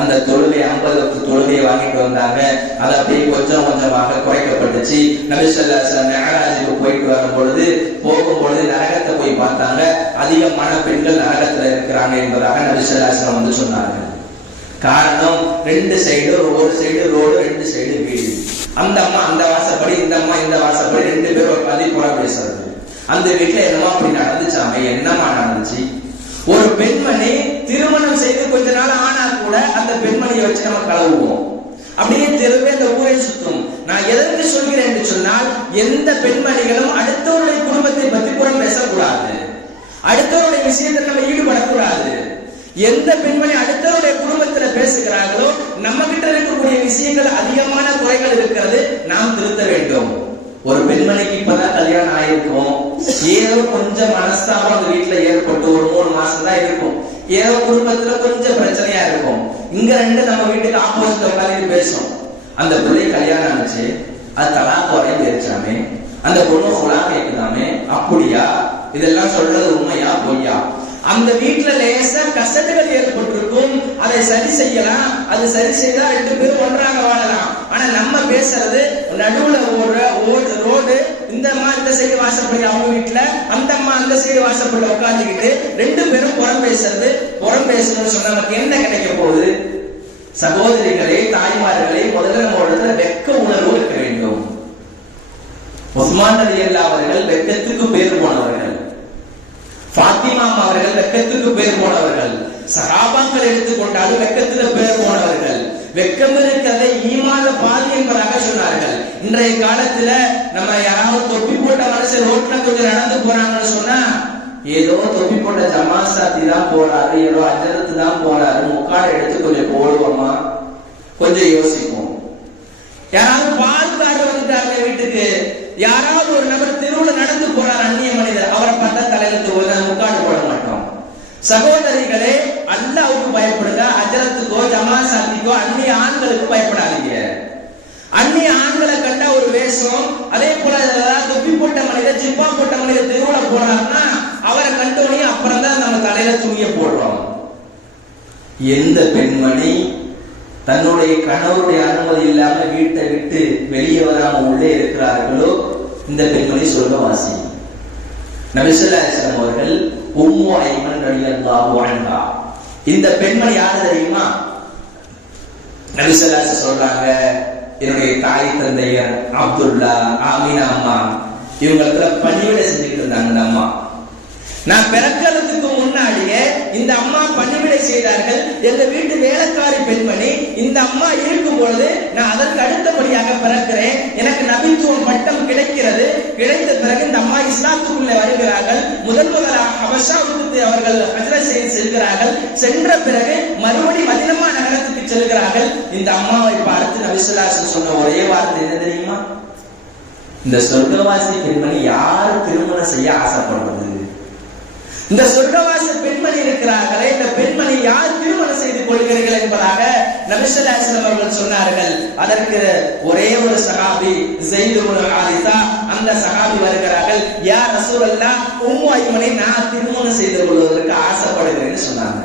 அந்த தொழுகை 50 தொழுகையை வாங்கிட்டு வந்தாங்க. அது அப்படியே கொஞ்சம் கொஞ்சமாக குறைக்கப்பட்டுச்சு. நபி ஸல்லல்லாஹு அலைஹி வஸல்லம் மிஅராஜுக்கு போயிட்டு வரும்பொழுது போகும்பொழுது நரகத்தை போய் பார்த்தாங்க. அதிகமான பெண்கள் நரகத்துல இருக்கிறாங்க என்பதாக நபி ஸல்லல்லாஹு அலைஹி வஸல்லம் வந்து சொன்னாங்க. காரணம், 2 சைடு, ஒரு சைடு ரோடு, 2 சைடு வீடு. அந்த அம்மா அந்த வாசப்படி, இந்த அம்மா இந்த வாசப்படி, 2 பேரும் ஒரு கதை போல பேசுறது. அந்த வீட்டுல என்னமா அப்படி நடந்துச்சாமே, என்னமா நடந்துச்சு? ஒரு பெண்மணி திருமணம் செய்து கொஞ்ச நாள் ஆனா கூட அந்த பெண்மணியை வச்சு நம்ம கலவுவோம். அப்படியே தெருவே அந்த ஊரை சுத்தும். நான் எதற்கு சொல்கிறேன் என்று சொன்னால், எந்த பெண்மணிகளும் அடுத்தவருடைய குடும்பத்தை பற்றி புறம் பேசக்கூடாது, அடுத்தவருடைய விஷயத்தில் நம்ம ஈடுபடக்கூடாது. எந்த பெண்மணி அடுத்தவருடைய குடும்பத்துல பேசுகிறார்களோ நம்ம கிட்ட இருக்கக்கூடிய விஷயங்கள் அதிகமான குறைகள் இருக்கிறது, நாம் திருத்த வேண்டும். ஒரு பெண்மணிக்கு இப்பதான் கல்யாணம் ஆயிருக்கும், ஏதோ கொஞ்சம் மனஸ்தாபம் அந்த வீட்டுல ஏற்பட்டு ஒரு 3 மாசம் தான் இருக்கும், ஏதோ குடும்பத்துல கொஞ்சம் பிரச்சனையா இருக்கும். இங்க 2 நம்ம வீட்டுக்கு ஆப்போசிட் உட்காந்து பேசும். அந்த பிள்ளை கல்யாணம் ஆச்சு, அது தலாக்கு வரையும் பேச்சாமே, அந்த பொண்ணு சொலா கேட்குதாமே, அப்படியா? இதெல்லாம் சொல்றது உண்மையா பொய்யா? அந்த வீட்டுல லேசா கசடுகள் ஏற்பட்டிருக்கும், அதை சரி செய்யலாம். அது சரி செய்தா 2 பேரும் ஒன்றாக வாழலாம். ஆனா நம்ம பேசுறது நடுவுல ரோடு, இந்த அம்மா இந்த சைடு வாசப்படி அவங்க வீட்டுல, அந்த அம்மா அந்த சைடு வாசப்படி உட்காந்துக்கிட்டு 2 பேரும் புறம் பேசணும்னு சொன்னா நமக்கு என்ன கிடைக்க போகுது? சகோதரிகளே, தாய்மார்களே, முதல்ல நம்ம இடத்துல வெட்க உணர்வு இருக்க வேண்டும். உஸ்மான் ரலியல்லாஹு அவர்கள் வெட்கத்துக்கு பேர் போனவர்கள். ஃபாத்திமா அவர்கள் வெட்கத்துக்கு பேர் போனவர்கள். சஹாபாக்கள் எடுத்துக்கொண்டாலும் வெட்கத்துல பேர் போனவர்கள். வெட்கம் இருக்கிறதை ஈமான பாதி என்பதாக சொன்னார்கள். இன்றைய காலத்துல நம்ம யாராவது தொப்பி போட்ட மனுஷன் ரோட்ல கொஞ்சம் நடந்து போறாங்கன்னு சொன்னா, ஏதோ தொப்பி போட்ட ஜமாசாத்தி தான் போறாரு, ஏதோ அஜரத்து தான் போறாரு, முக்காடை எடுத்து கொஞ்சம் போடுவோமா, கொஞ்சம் யோசிப்போம். யாராவது பால்காரர் வந்துட்டாங்க வீட்டுக்கு, யாராவது ஒரு நபர் தெருவுல நடந்து போறார் அந்நிய மனிதர், அவரை பார்த்தா தலையில தூவல முக்காடு போட மாட்டோம். சகோதரிகளே, அல்லாஹ்வுக்கு பயப்படுங்க. அஜரத்துக்கோ ஜமாசாத்திக்கோ அந்நிய ஆண்களுக்கு பயப்படாதீங்க. அந்நிய ஆண்களை கண்டா ஒரு வேஷம், அதே போல தொப்பி போட்ட மனிதர் ஜிப்பா போட்ட மனிதர் தெருவுல போறாருன்னா அவரை கண்டோனே அப்புறம் தான் நம்ம தலையில துணிய போடுறோம். எந்த பெண்மணி தன்னுடைய கணவருடைய அனுமதி இல்லாம வீட்டை விட்டு வெளியே வராம உள்ளே இருக்கிறார்களோ இந்த பெண்மணி சொர்க்கவாசி. நபி ஸல்லல்லாஹு அலைஹி வஸல்லம் அவர்கள் உம்மு ஐமன் ரலியல்லாஹு அன்ஹா, இந்த பெண்மணி யாரு தெரியுமா? நபி ஸல்லல்லாஹு அலைஹி வஸல்லம் சொல்றாங்க, என்னுடைய தாய் தந்தையர் அப்துல்லா, ஆமினா அம்மா இவங்களுக்கு பணிவிடை செஞ்சுட்டு இருந்தாங்க. இந்த அம்மா நான் பிறக்கிறதுக்கு முன்னாடியே இந்த அம்மா பணிவிடை செய்தார்கள். எங்க வீட்டு வேலைக்காரி பெண்மணி இந்த அம்மா இருக்கும் பொழுது நான் அதற்கு அடுத்தபடியாக பிறக்கிறேன். எனக்கு நபித்துவம் பட்டம் கிடைக்கிறது. கிடைத்த பிறகு இந்த அம்மா இஸ்லாத்துக்குள்ளே வருகிறார்கள். முதலாக ஹபஷாவுக்கு அவர்கள் ஹஜ்ரத் செய்து செல்கிறார்கள். சென்ற பிறகு மறுபடி மதீனா நகரத்துக்கு செல்கிறார்கள். இந்த அம்மாவை பார்த்து நபி ஸல்லல்லாஹு அலைஹி வஸல்லம் சொன்ன ஒரே வார்த்தை என்ன தெரியுமா? இந்த சொர்க்கவாசி பெண்மணி யார் திருமணம் செய்ய ஆசைப்படுறது? இந்த சொர்க்கவாச பெண்மணி இருக்கிறார்களே, இந்த பெண்மணி யார் திருமணம் செய்து கொள்கிறீர்கள் என்பதாக நபி ஸல்லல்லாஹு அலைஹி வஸல்லம் அவர்கள் சொன்னார்கள். அதற்கு ஒரே ஒரு சஹாபி ஸைத் இப்னு ஹாரிஸா, அந்த சஹாபி வருகிறார்கள். யா ரசூலல்லாஹ், உம்மு ஐமனை நான் திருமணம் செய்து கொள்வதற்கு ஆசைப்படுகிறேன்னு சொன்னாங்க.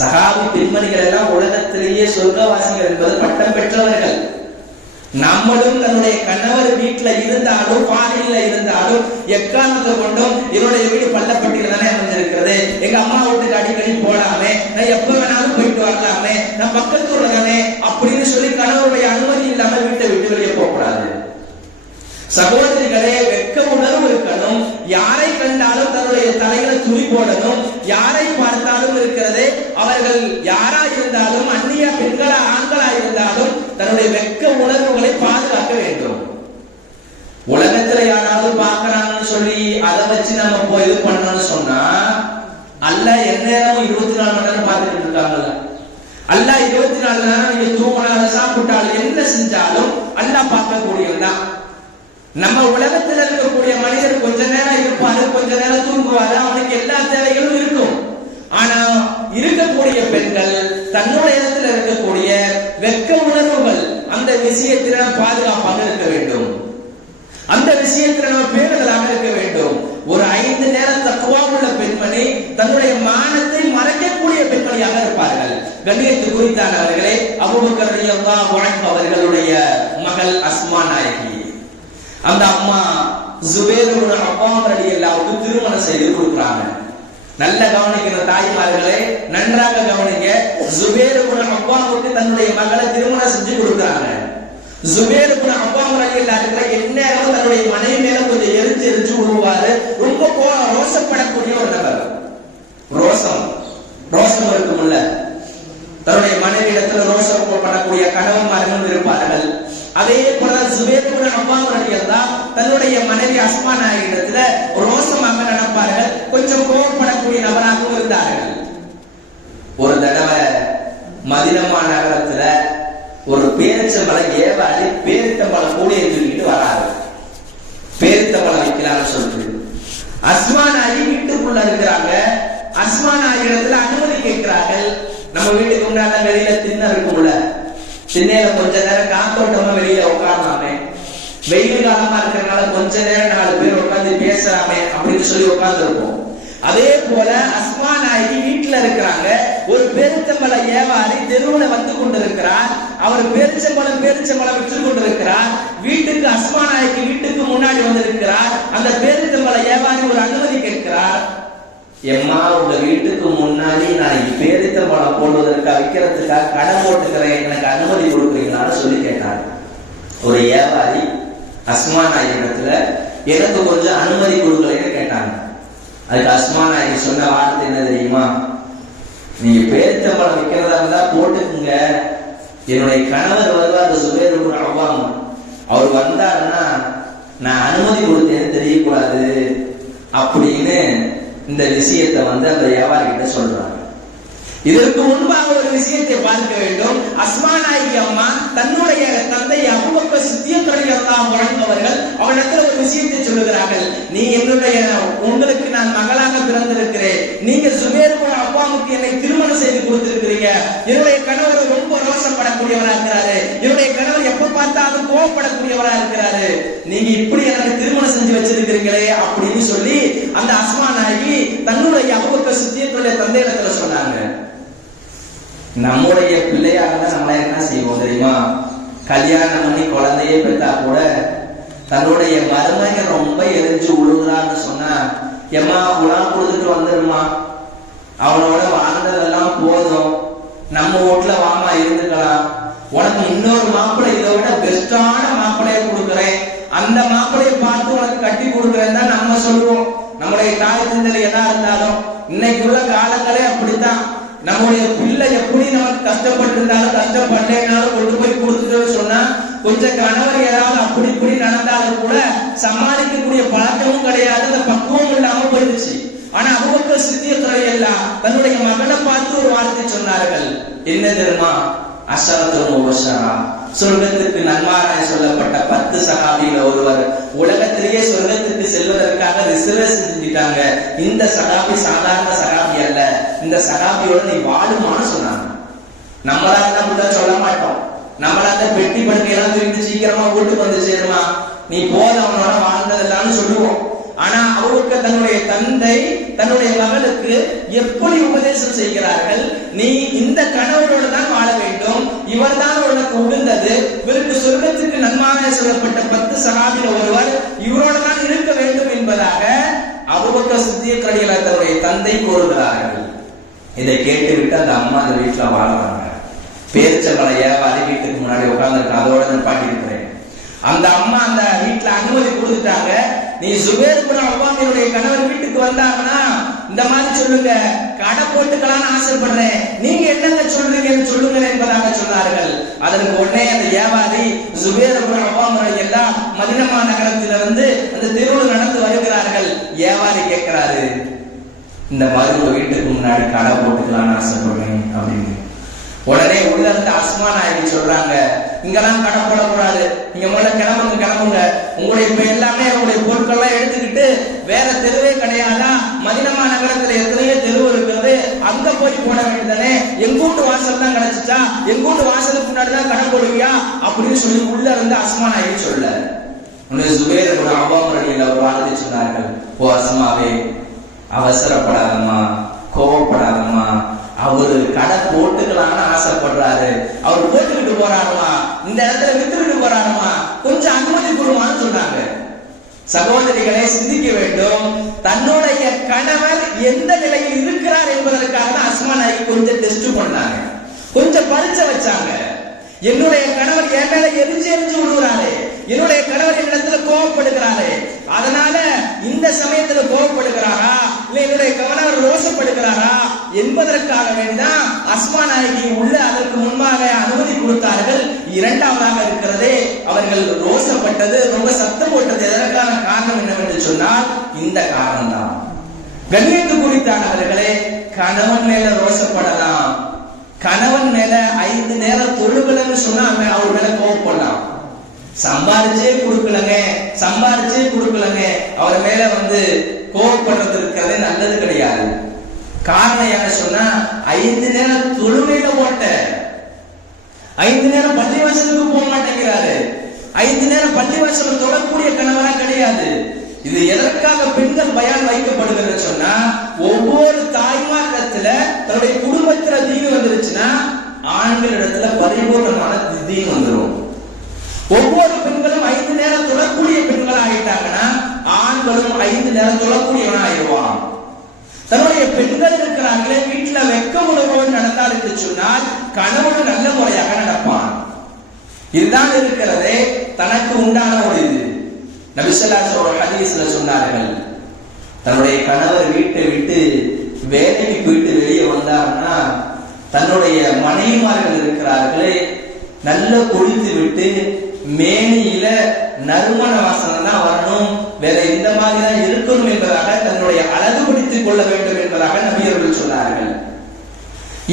சஹாபி பெண்மணிகள் எல்லாம் உலகத்திலேயே சொர்க்கவாசிகள் என்பது பட்டம் பெற்றவர்கள். நம்மளும் தன்னுடைய கணவர் வீட்டுல இருந்தாலும் பாலில இருந்தாலும் எக்காரணத்தை கொண்டும் என்னுடைய வீடு பள்ளப்பட்டியில தானே அமைஞ்சிருக்கிறது, எங்க அம்மா வீட்டுக்கு அடிக்கடி போலாமே, நான் எப்ப வேணாலும் போயிட்டு வரலாமே, நான் பக்கத்துல தானே அப்படின்னு சொல்லி கணவருடைய அனுமதி இல்லாம வீட்டை விட்டு வெளியே போக கூடாது. சகோதரிகளே, வெட்க உணர்வு இருக்கணும். யாரை கண்டாலும் தன்னுடைய தலையில துணி போடணும். யாரை பார்த்தாலும் இருக்கிறது, அவர்கள் யாரா இருந்தாலும் அந்நிய பெண்களா ஆண்களா இருந்தாலும் தன்னுடைய வெட்க உணர்வுகளை பாதுகாக்க வேண்டும். உலகத்துல யாராவது பார்க்கறாங்கன்னு சொல்லி அதை வச்சு நம்ம போய் இது பண்ணணும்னு சொன்னா அல்லாஹ் எந்நேரமும் 24 மணி நேரம் பார்த்துட்டு இருக்காங்கல்ல. அல்லாஹ் 24 நேரம் நீங்க தூங்கினாலும் சாப்பிட்டாலும் என்ன செஞ்சாலும் அல்லாஹ் பார்க்கக்கூடியவன் தான். நம்ம உலகத்தில் இருக்கக்கூடிய மனிதர் கொஞ்ச நேரம் இருப்பாரு, கொஞ்ச நேரம் தூங்குவாரு, அவனுக்கு எல்லா தேவைகளும் இருக்கும். ஆனா இருக்கக்கூடிய பெண்கள் தன்னுடைய இடத்துல இருக்கக்கூடிய வெட்க உணர்வுகள் அந்த விஷயத்தில பாதுகாப்பாக இருக்க வேண்டும். அந்த விஷயத்தில் நம்ம பேணுதலாக இருக்க வேண்டும். ஒரு 5 நேரம் தக்குவா உள்ள பெண்மணி தன்னுடைய மானத்தை மறைக்கக்கூடிய பெண்மணியாக இருப்பார்கள். கண்ணியத்து குறித்தானவர்களே, அபூபக்கர் ரலியல்லாஹு அன்ஹு அவர்களுடைய மகள் அஸ்மா நாயகி, அந்த அம்மா ஜுபைர் இப்னு அவ்வாம் ரலியல்லாஹு அன்ஹு திருமணம் செய்து கொடுக்குறாங்க. நல்ல கவனிக்கிற தாய்மார்களே, நன்றாக கவனிங்க. ஜுபைர் இப்னு அவ்வாமுக்கு தன்னுடைய மகளை திருமணம் செஞ்சு கொடுக்குறாங்க. ஜுபைர் இப்னு அவ்வாம் ரலியல்லாஹு அன்ஹு எந்நேரமும் தன்னுடைய மனைவி மேல கொஞ்சம் எரிஞ்சு விழுவாரு. ரொம்ப ரோசப்படக்கூடிய ஒரு நபர். ரோசம் இருக்கும்ல, தன்னுடைய மனைவி இடத்துல ரோசம் பண்ணக்கூடிய கணவன்மார்கள் இருப்பார்கள். அதே போல ஜுபைர் இப்னு அவ்வாம் ரலியல்லாஹு தன்னுடைய மனைவி அஸ்மா நாயகி இடத்துல ரோசமாக நடப்பார்கள். கொஞ்சம் கோபப்படக்கூடிய நபராகவும் இருந்தார்கள். ஒரு தடவை மதீனா நகரத்துல ஒரு பேரிச்சம்பழம் ஏவாடி பேரித்தம்பழம் கூட தூக்கிட்டு வராரு. பேரித்தம்பழம் வைக்கலாம்னு சொல்லிட்டு அஸ்மா நாயகி வீட்டுக்குள்ள இருக்கிறாங்க. அஸ்மா நாயகி இடத்துல அனுமதி கேட்கிறார்கள். நம்ம வீட்டுக்கு முன்னாடி வெளியில திண்ணை இருக்கும்ல, திண்ணையில கொஞ்ச நேரம் காத்தோட்டமா வெளியில உட்காரலாமே, வெயில் காலமா இருக்கிறதுனால கொஞ்ச நேரம் 4 பேர் உட்கார்ந்து பேசலாமே அப்படின்னு சொல்லி உட்கார்ந்து இருப்போம். அதே போல அஸ்மா நாயகி வீட்டுல இருக்கிறாங்க. ஒரு பேரிச்சம்பழ வியாபாரி தெருவுல வந்து கொண்டிருக்கிறார். அவர் பேரிச்சம்பழம் விற்று கொண்டிருக்கிறார். வீட்டுக்கு அஸ்மா நாயகி வீட்டுக்கு முன்னாடி வந்திருக்கிறார். அந்த பேரிச்சம்பழ வியாபாரி ஒரு அனுமதி கேட்கிறார். எம்மா, உங்க வீட்டுக்கு முன்னாடி நான் பேரிச்சம்பழம் போடுவதற்காக விற்கிறதுக்காக கடை போட்டுக்கிறேன், எனக்கு அனுமதி கொடுக்குறீங்களான்னு சொல்லி கேட்டார். ஒரு வியாபாரி அஸ்மா நாயகி இடத்துல எனக்கு கொஞ்சம் அனுமதி கொடுக்கலைன்னு கேட்டாங்க. அதுக்கு அஸ்மா நாயகி சொன்ன வார்த்தை என்ன தெரியுமா? நீங்க பேரிச்சம்பழம் விற்கிறதா இருந்தா போட்டுக்குங்க, என்னுடைய கணவர் வருவார் ஜுபைர் இப்னு அவ்வாம், அவர் வந்தாருன்னா நான் அனுமதி கொடுத்தேன்னு தெரியக்கூடாது அப்படின்னு இந்த விஷயத்தை அந்த வியாபாரி கிட்ட சொல்றாங்க. இதற்கு முன்பாக ஒரு விஷயத்தை பார்க்க வேண்டும். அஸ்மா நாயகி அம்மா தன்னுடைய தந்தை அபூபக்கர் சித்திக் ரலியல்லாஹு அன்ஹு அவர்கள் அவரிடத்தில் ஒரு விஷயத்தை சொல்லுகிறார்கள். நீ உங்களுக்கு நான் மகளாக பிறந்திருக்கிறேன், நீங்க சுபைர் இப்னு அவ்வாமுக்கு என்னை திருமணம் செய்து கொடுத்திருக்கிறீங்க. என்னுடைய கணவர் ரொம்ப ரோசப்படக்கூடியவரா இருக்கிறாரு, என்னுடைய கணவர் எப்ப பார்த்தாலும் கோபப்படக்கூடியவரா இருக்கிறாரு, நீங்க இப்படி எனக்கு திருமணம் செஞ்சு வச்சிருக்கிறீங்களே அப்படின்னு சொல்லி அந்த அஸ்மா நாயகி தன்னுடைய அபூபக்கர் சித்திக் தந்தையிடத்துல சொன்னாங்க. நம்முடைய பிள்ளையாக தான் நம்மள என்ன செய்வோம் தெரியுமா? கல்யாணம் பண்ணி குழந்தையே பெற்றா கூட தன்னுடைய மருமகன் ரொம்ப எரிஞ்சு உழுகுறான்னு சொன்னா, எம்மா குழாம் கொடுத்துட்டு வந்துருமா, அவனோட வாழ்ந்ததெல்லாம் போதும், நம்ம வீட்டுல வாமா இருந்துக்கலாம், உனக்கு இன்னொரு மாப்பிள்ளை இதை விட பெஸ்டான மாப்பிள்ளைய கொடுக்குறேன், அந்த மாப்பிள்ளைய பார்த்து உனக்கு கட்டி கொடுக்குறேன் தான் நம்ம சொல்லுவோம். நம்முடைய தாய் தந்தை எதா இருந்தாலும் இன்னைக்கு உள்ள காலங்களே அப்படித்தான். நம்முடைய பிள்ளை எப்படி நமக்கு கஷ்டப்பட்டு இருந்தாலும் கஷ்டப்பட்டேனாலும் கொண்டு போய் கொடுத்துட்டு சொன்னா, கொஞ்சம் கணவர் ஏதாவது அப்படி இப்படி நடந்தாலும் கூட சமாளிக்கக்கூடிய பழக்கமும் கிடையாது, அந்த பக்குவம் இல்லாம போயிடுச்சு. ஆனா அபூபக்கர் சித்திக் ரலியல்லாஹு அன்ஹு தன்னுடைய மகனை பார்த்து ஒரு வார்த்தை சொன்னார்கள். என்ன தெரியுமா? அஷரத்துல் முபஷஷரா, சொர்க்கத்துக்கு நன்மாராய் சொல்லப்பட்ட 10 சஹாபியில ஒருவர். உலகத்திலேயே சொர்க்கத்துக்கு செல்வதற்காக ரிசர்வேஷன் செஞ்சுட்டாங்க. இந்த சஹாபி சாதாரண சஹாபி அல்ல, இந்த சஹாபியோட நீ வாழுமான்னு சொன்னாங்க. நம்மளா இருந்தா சொல்ல மாட்டோம், நம்மளா அந்த பெட்டி படுக்கையெல்லாம் தூக்கிட்டு சீக்கிரமா வீட்டுக்கு வந்து சேருமா, நீ போத அவனோட வாழ்ந்ததெல்லாம் சொல்லுவோம். ஆனா அவருக்கு தன்னுடைய தந்தை தன்னுடைய மகளுக்கு எப்படி உபதேசம் செய்கிறார்கள், நீ இந்த கணவரோட தான் வாழ வேண்டும், இவர் தான் உனக்கு உகந்தது, இவருக்கு சொர்க்கத்துக்கு நன்மாராய் சொல்லப்பட்ட 10 சஹாபில ஒருவர், இவரோட தான் இருக்க வேண்டும் என்பதாக அபூபக்கர் சித்திக் ரலியல்லாஹு அன்ஹு தன்னுடைய தந்தை கூறுகிறார்கள். இதை கேட்டுவிட்டு அந்த அம்மா அந்த வீட்டுல வாழ்றாங்க. பேரிச்சம்பழம் ஏவாதி வீட்டுக்கு முன்னாடி உட்கார்ந்து அதோட நிப்பாட்டி இருக்கிறேன். அந்த அம்மா அந்த வீட்டுல அனுமதி கொடுத்துட்டாங்க. நீ சுபைர் இப்னு அவ்வாமினுடைய கணவர் வீட்டுக்கு வந்தாங்கன்னா இந்த மாதிரி சொல்லுங்க, கடை போட்டுக்கலாம்னு ஆசைப்படுறேன், நீங்க என்னங்க சொல்றீங்கன்னு சொல்லுங்க என்பதாக சொன்னார்கள். அதற்கு உடனே அந்த வியாபாரி சுபைர் இப்னு அவ்வாம் எல்லாம் மதீனா நகரத்திலிருந்து அந்த தெருவில் நடந்து வருகிறார்கள். வியாபாரி கேட்கிறாரு, இந்த மாதிரி ஒரு வீட்டுக்கு முன்னாடி கடை போட்டுக்கலாம்னு ஆசைப்படுறேன் அப்படின்னு. உடனே உள்ள இருந்து அஸ்மா நாயகி சொல்றாங்க, இங்கெல்லாம் கடை போடக்கூடாது, நீங்க முதல்ல கிளம்புங்க, உங்களுடைய இப்ப எல்லாமே உங்களுடைய பொருட்கள்லாம் எடுத்துக்கிட்டு வேற தெருவே கிடையாதா, மதீனா நகரத்துல எத்தனையோ தெரு இருக்கிறது, அங்க போய் போட வேண்டியதானே, எங்கூட்டு வாசல் தான் கிடைச்சிச்சா, எங்கூட்டு வாசலுக்கு முன்னாடி தான் கடை போடுவியா அப்படின்னு சொல்லி உள்ள இருந்து அஸ்மா நாயகி சொல்ல. உன்னை சுபைர் இப்னு அவ்வாம் ரலியல்லாஹு ஒரு வார்த்தை சொன்னார்கள், ஓ அஸ்மாவே, அவசரப்படாதம்மா, கோபப்படாதம்மா, அவரு கடை போட்டுக்கலாம்னு ஆசைப்படுறாரு, அவர் போட்டுக்கிட்டு போறாருமா, இந்த இடத்துல வித்துக்கிட்டு போறாருமா, கொஞ்சம் அனுமதி கொடுமான்னு சொன்னாங்க. சகோதரிகளை சிந்திக்க வேண்டும், தன்னுடைய கணவர் எந்த நிலையில் இருக்கிறார் என்பதற்காக தான் அஸ்மா நாயகி கொஞ்சம் டெஸ்ட் பண்ணாங்க, கொஞ்சம் பரிச்சை வச்சாங்க. என்னுடைய கணவர் என் மேல எரிஞ்சு விடுறாரு, என்னுடைய கணவர் என்னிடத்துல கோபப்படுகிறாரு, அதனால இந்த சமயத்துல கோபப்படுகிறாரா இல்ல என்னுடைய கணவர் ரோசப்படுகிறாரா என்பதற்காக வேண்டாம் அஸ்மா நாயகி உள்ள அதற்கு முன்பாக அனுமதி கொடுத்தார்கள். இரண்டாவதாக இருக்கிறதே, அவர்கள் ரோசப்பட்டது, ரொம்ப சத்தம் போட்டது எதற்கான காரணம் என்னவென்று சொன்னால் இந்த காரணம் தான். கண்ணியத்து குறித்தானவர்களே, கணவன் மேல ரோசப்படலாம், கணவன் மேல 5 நேரம் தொழுகலன்னு சொன்னா அவர் மேல கோவப்படலாம், சம்பாரிச்சே கொடுக்கலங்க அவர் மேல கோவப்படுறது இருக்கிறதே நல்லது கிடையாது. காரணம் என்ன சொன்னா, 5 நேரம் தொழுகையில போட்ட 5 நேரம் பள்ளிவாசலுக்கு போக மாட்டேங்கிறாரு, 5 நேரம் பள்ளிவாசல் தொழக்கூடிய கணவரா கிடையாது. இது எதற்காக பெண்கள் பயான் வைக்கப்படுகிறது சொன்னா, ஒவ்வொரு தாய்மார்க்கத்துல தன்னுடைய குடும்பத்துல தீன் வந்துருச்சுன்னா ஆண்களிடத்துல பரிபூர்ணமான தீன் வந்துடும். ஒவ்வொரு பெண்களும் 5 நேரம் தொழக்கூடிய பெண்கள் ஆகிட்டாங்கன்னா ஆண்களும் 5 நேரம் தொழக்கூடியவனா ஆயிடுவான். தன்னுடைய பெண்கள் இருக்கிறார்களே வீட்டுல வெக்க உணர்வோடு நடந்தார் என்று சொன்னால் கணவன் நல்ல முறையாக நடப்பான். இதுதான் இருக்கிறதே தனக்கு உண்டான ஒரு இது. நபி ஸல்லல்லாஹு அலைஹி ஹதீஸ்ல சொன்னார்கள், தன்னுடைய கணவர் வீட்டை விட்டு வேலைக்கு போயிட்டு வெளியே வந்தார்னா தன்னுடைய மனைவிமார்கள் இருக்கிறார்களே நல்ல குளித்து விட்டு மேனியில நறுமண வாசனை தான் வரணும், வேற இந்த மாதிரி தான் இருக்கணும் என்பதாக தன்னுடைய அழகுபடுத்திக் கொள்ள வேண்டும் என்பதாக நபியர்கள் சொன்னார்கள்.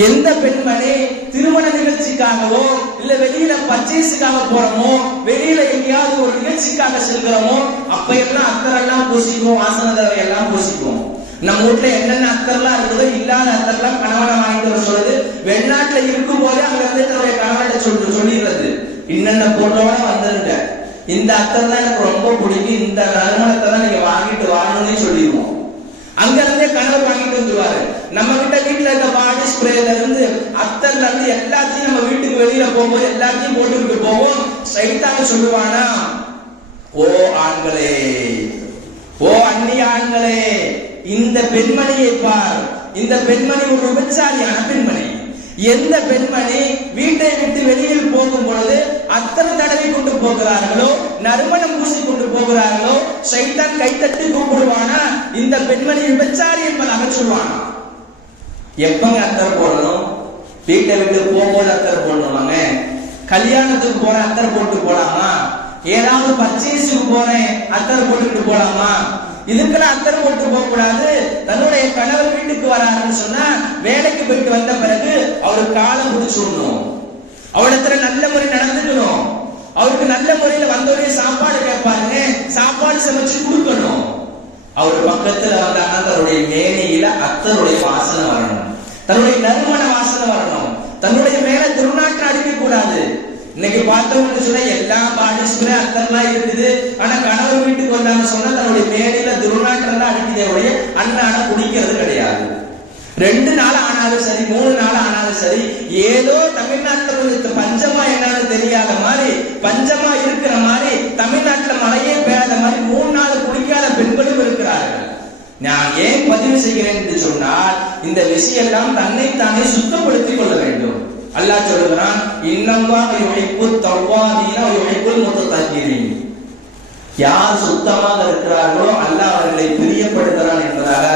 எந்த பெண்மணி திருமண நிகழ்ச்சிக்காகவோ இல்ல வெளியில பர்ச்சேஸுக்காக போறோமோ, வெளியில எங்கேயாவது ஒரு நிகழ்ச்சிக்காக செல்கிறோமோ, அப்ப எல்லாம் அத்தரெல்லாம் பூசிக்குவோம், வாசன தடவை எல்லாம் பூசிக்குவோம். நம்ம வீட்டுல என்னென்ன அத்தர்லாம் இருக்குதோ இல்லாத அத்தர்லாம் கணவனை வாங்கிட்டு வர சொல்றது. வெளிநாட்டுல இருக்கும் போதே அங்க இருந்து தன்னுடைய கணவனை சொல்லிடுறது, இன்னென்ன பொருளோட வந்துருங்க, இந்த அத்தர் தான் எனக்கு ரொம்ப பிடிக்கும், இந்த நறுமணத்தை தான் நீங்க வாங்கிட்டு வாங்கணும்னு சொல்லிடுவோம். அங்க இருந்தே கணவர் வாங்கிட்டு வந்துருவாரு. நம்ம கிட்ட வீட்டுல இருக்க பாடி ஸ்ப்ரேல இருந்து அத்தர்ல இருந்து எல்லாத்தையும் நம்ம வீட்டுக்கு வெளியில போகும்போது எல்லாத்தையும் போட்டுக்கிட்டு போவோம். ஸ்ட்ரைட்டாக சொல்லுவானா, ஓ ஆண்களே, ஓ அந்நிய ஆண்களே, இந்த பெண்மணியை பார், இந்த பெண்மணி ஒரு விபச்சாரியான பெண்மணி. எந்த பெண்மணி வீட்டை விட்டு வெளியில் போகும் பொழுது அத்தனை தடவை கொண்டு போகிறார்களோ, நறுமணம் பூசி கொண்டு போகிறார்களோ, ஷைத்தான் கைத்தட்டி கூப்பிடுவானா, இந்த பெண்மணி விபச்சாரி என்பதாக சொல்லுவானா. எப்பங்க அத்தர் போடணும்? வீட்டை விட்டு போகும்போது அத்தர் போடணுமாங்க? கல்யாணத்துக்கு போற அத்தர் போட்டு போலாமா? ஏதாவது பர்ச்சேஸுக்கு போறேன் அத்தர் போட்டுக்கிட்டு போலாமா? இதுக்கெல்லாம் அத்தர் போட்டு போக கூடாது. தன்னுடைய கணவர் வீட்டுக்கு வராருன்னு சொன்னா வேலைக்கு போயிட்டு வந்த பிறகு அவருக்கு காலம் பிடிச்சுடணும், அவரிடத்துல நல்ல முறை நடந்துக்கணும், அவருக்கு நல்ல முறையில வந்தோடனே சாப்பாடு கேட்பாருங்க, சாப்பாடு சமைச்சு கொடுக்கணும். அவர் பக்கத்துல வந்தாங்கன்னா தன்னுடைய மேனியில அத்தருடைய வாசனை வரணும், தன்னுடைய நறுமண வாசனை வரணும், தன்னுடைய மேல துர்நாற்றம் அடிக்க கூடாது. இன்னைக்கு பார்த்தோம்னு சொன்னா எல்லா பாடிஸ்மே அத்தர்லாம் இருக்குது. ஆனா கணவர் வீட்டுக்கு வந்தான்னு சொன்னா தன்னுடைய மேடையில துர்நாற்றம் தான் அடிக்கிறதே ஒழிய அன்னான குடிக்கிறது கிடையாது. 2 நாள் ஆனாலும் சரி, 3 நாள் ஆனாலும் சரி, ஏதோ தமிழ்நாட்டுல கொஞ்சம் பஞ்சமா என்னன்னு தெரியாத மாதிரி, பஞ்சமா இருக்கிற மாதிரி, தமிழ்நாட்டுல மழையே பெய்யாத மாதிரி 3 நாள் குடிக்காத பெண்களும் இருக்கிறார்கள். நான் ஏன் பதிவு செய்கிறேன் என்று சொன்னால், இந்த விஷயம் எல்லாம் தன்னைத்தானே சுத்தப்படுத்திக் கொள்ள வேண்டும். அல்லாஹ் சொல்லுகிறான், இன்னல்லாஹ யுஹிப்புத் தவ்வாபீன வ யுஹிப்புல் முத்தத்தஹிரீன். யார் சுத்தமாக இருக்கிறார்களோ அல்லாஹ் அவர்களை பிரியப்படுகிறான் என்பதாக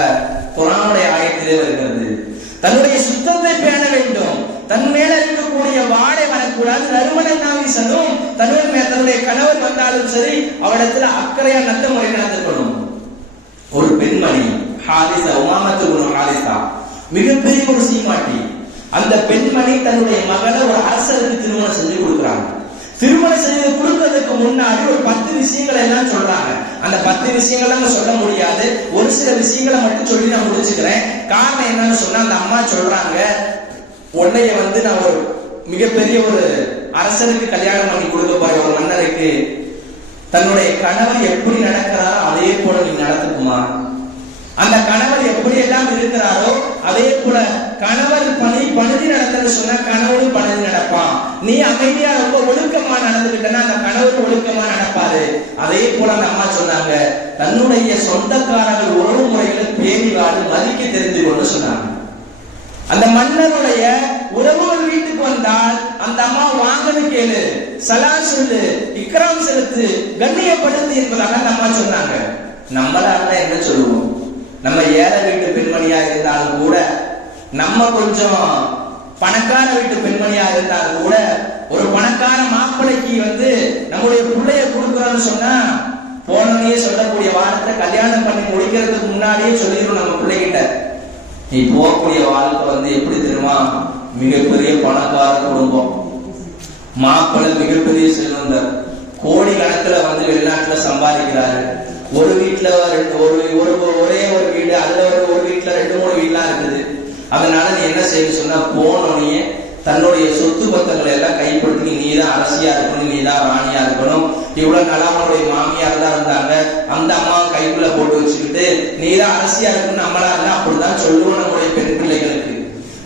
குர்ஆனுடைய ஆயத்திலே வருகிறது. தன்னுடைய சுத்தத்தை பேண வேண்டும், தன் மேல இருக்கக்கூடிய வாடை வரக்கூடாது, நறுமணம் தான் வீசணும். தன்னுடைய கணவர் வந்தாலும் சரி அவரிடத்துல அக்கறையா நல்ல முறை நடந்துக்கணும். ஒரு பெண்மணி ஹாரிசா, உமாமத்து பின் ஹாரிசா, மிகப்பெரிய ஒரு சீமாட்டி. அந்த பெண்மணி தன்னுடைய மகளை ஒரு அரசருக்கு திருமணம் செஞ்சு கொடுக்குறாங்க. திருமணம் செய்து கொடுக்கிறதுக்கு முன்னாடி ஒரு 10 விஷயங்களை எல்லாம் சொல்றாங்க. அந்த 10 விஷயங்கள் சொல்ல முடியாது, ஒரு சில விஷயங்களை மட்டும் சொல்லி நான் முடிச்சுக்கிறேன். காரணம் என்னன்னு சொன்னா, அந்த அம்மா சொல்றாங்க, உன்னைய நான் ஒரு மிகப்பெரிய ஒரு அரசருக்கு கல்யாணம் பண்ணி கொடுக்க போற ஒரு மன்னருக்கு தன்னுடைய கணவர் எப்படி நடக்கிறாரோ அதே போல நீ நடத்துக்குமா, அந்த கணவர் எப்படி எல்லாம் இருக்கிறாரோ அதே போல கணவர் பணிதி நடத்தன்னு சொன்னா கணவரும் பணிதி நடப்பான். நீ அமைதியா ரொம்ப ஒழுக்கமா நடந்துகிட்டனா அந்த கணவர் ஒழுக்கமா நடப்பாரு. அதே போல அந்த அம்மா சொன்னாங்க, தன்னுடைய சொந்தக்காரர்கள் உறவு முறைகளை பேணி வாழ மதிக்க தெரிந்து கொண்டு சொன்னாங்க. அந்த மன்னருடைய உறவுகள் வீட்டுக்கு வந்தால் அந்த அம்மா வாங்கன்னு கேளு, சலாம் சொல்லு, இக்ராம் செலுத்து, கண்ணியப்படுத்து என்பதாக அந்த அம்மா சொன்னாங்க. நம்மளால என்ன சொல்லுவோம்? நம்ம ஏழை வீட்டு பெண்மணியா இருந்தாலும் கூட, நம்ம கொஞ்சம் பணக்கார வீட்டு பெண்மணியா இருந்தாலும் கூட, ஒரு பணக்கார மாப்பிள்ளைக்கு நம்முடைய பிள்ளைய கொடுக்கிறோம்னு சொன்னா போனே சொல்லக்கூடிய வாரத்தை கல்யாணம் பண்ணி முடிக்கிறதுக்கு முன்னாடியே சொல்லிடுறோம் நம்ம பிள்ளைகிட்ட, நீ போகக்கூடிய வாழ்க்கை எப்படி தெரியுமா, மிகப்பெரிய பணக்கார குடும்பம், மாப்பிள்ளை மிகப்பெரிய செல்வந்தர், கோடி கணக்குல வெளிநாட்டுல சம்பாதிக்கிறாரு. ஒரு வீட்டுல ஒரே ஒரு வீடு, அதுல ஒரு வீட்டுல 2-3 வீடுலாம் இருக்குது. அதனால நீ என்ன செய்யணும் சொன்னா, போனோடனே தன்னுடைய சொத்து பத்தங்களை எல்லாம் கைப்படுத்தி நீதான் அரசியா இருக்கணும், நீதான் ராணியா இருக்கணும். இவ்வளவு நாளா அவனுடைய மாமியார் தான் இருந்தாங்க, அந்த அம்மா கைக்குள்ள போட்டு வச்சுக்கிட்டு நீதான் அரசியா இருக்கணும் நம்மளா இருந்தா அப்படிதான் சொல்லுவோம் நம்முடைய பெண் பிள்ளைகளுக்கு.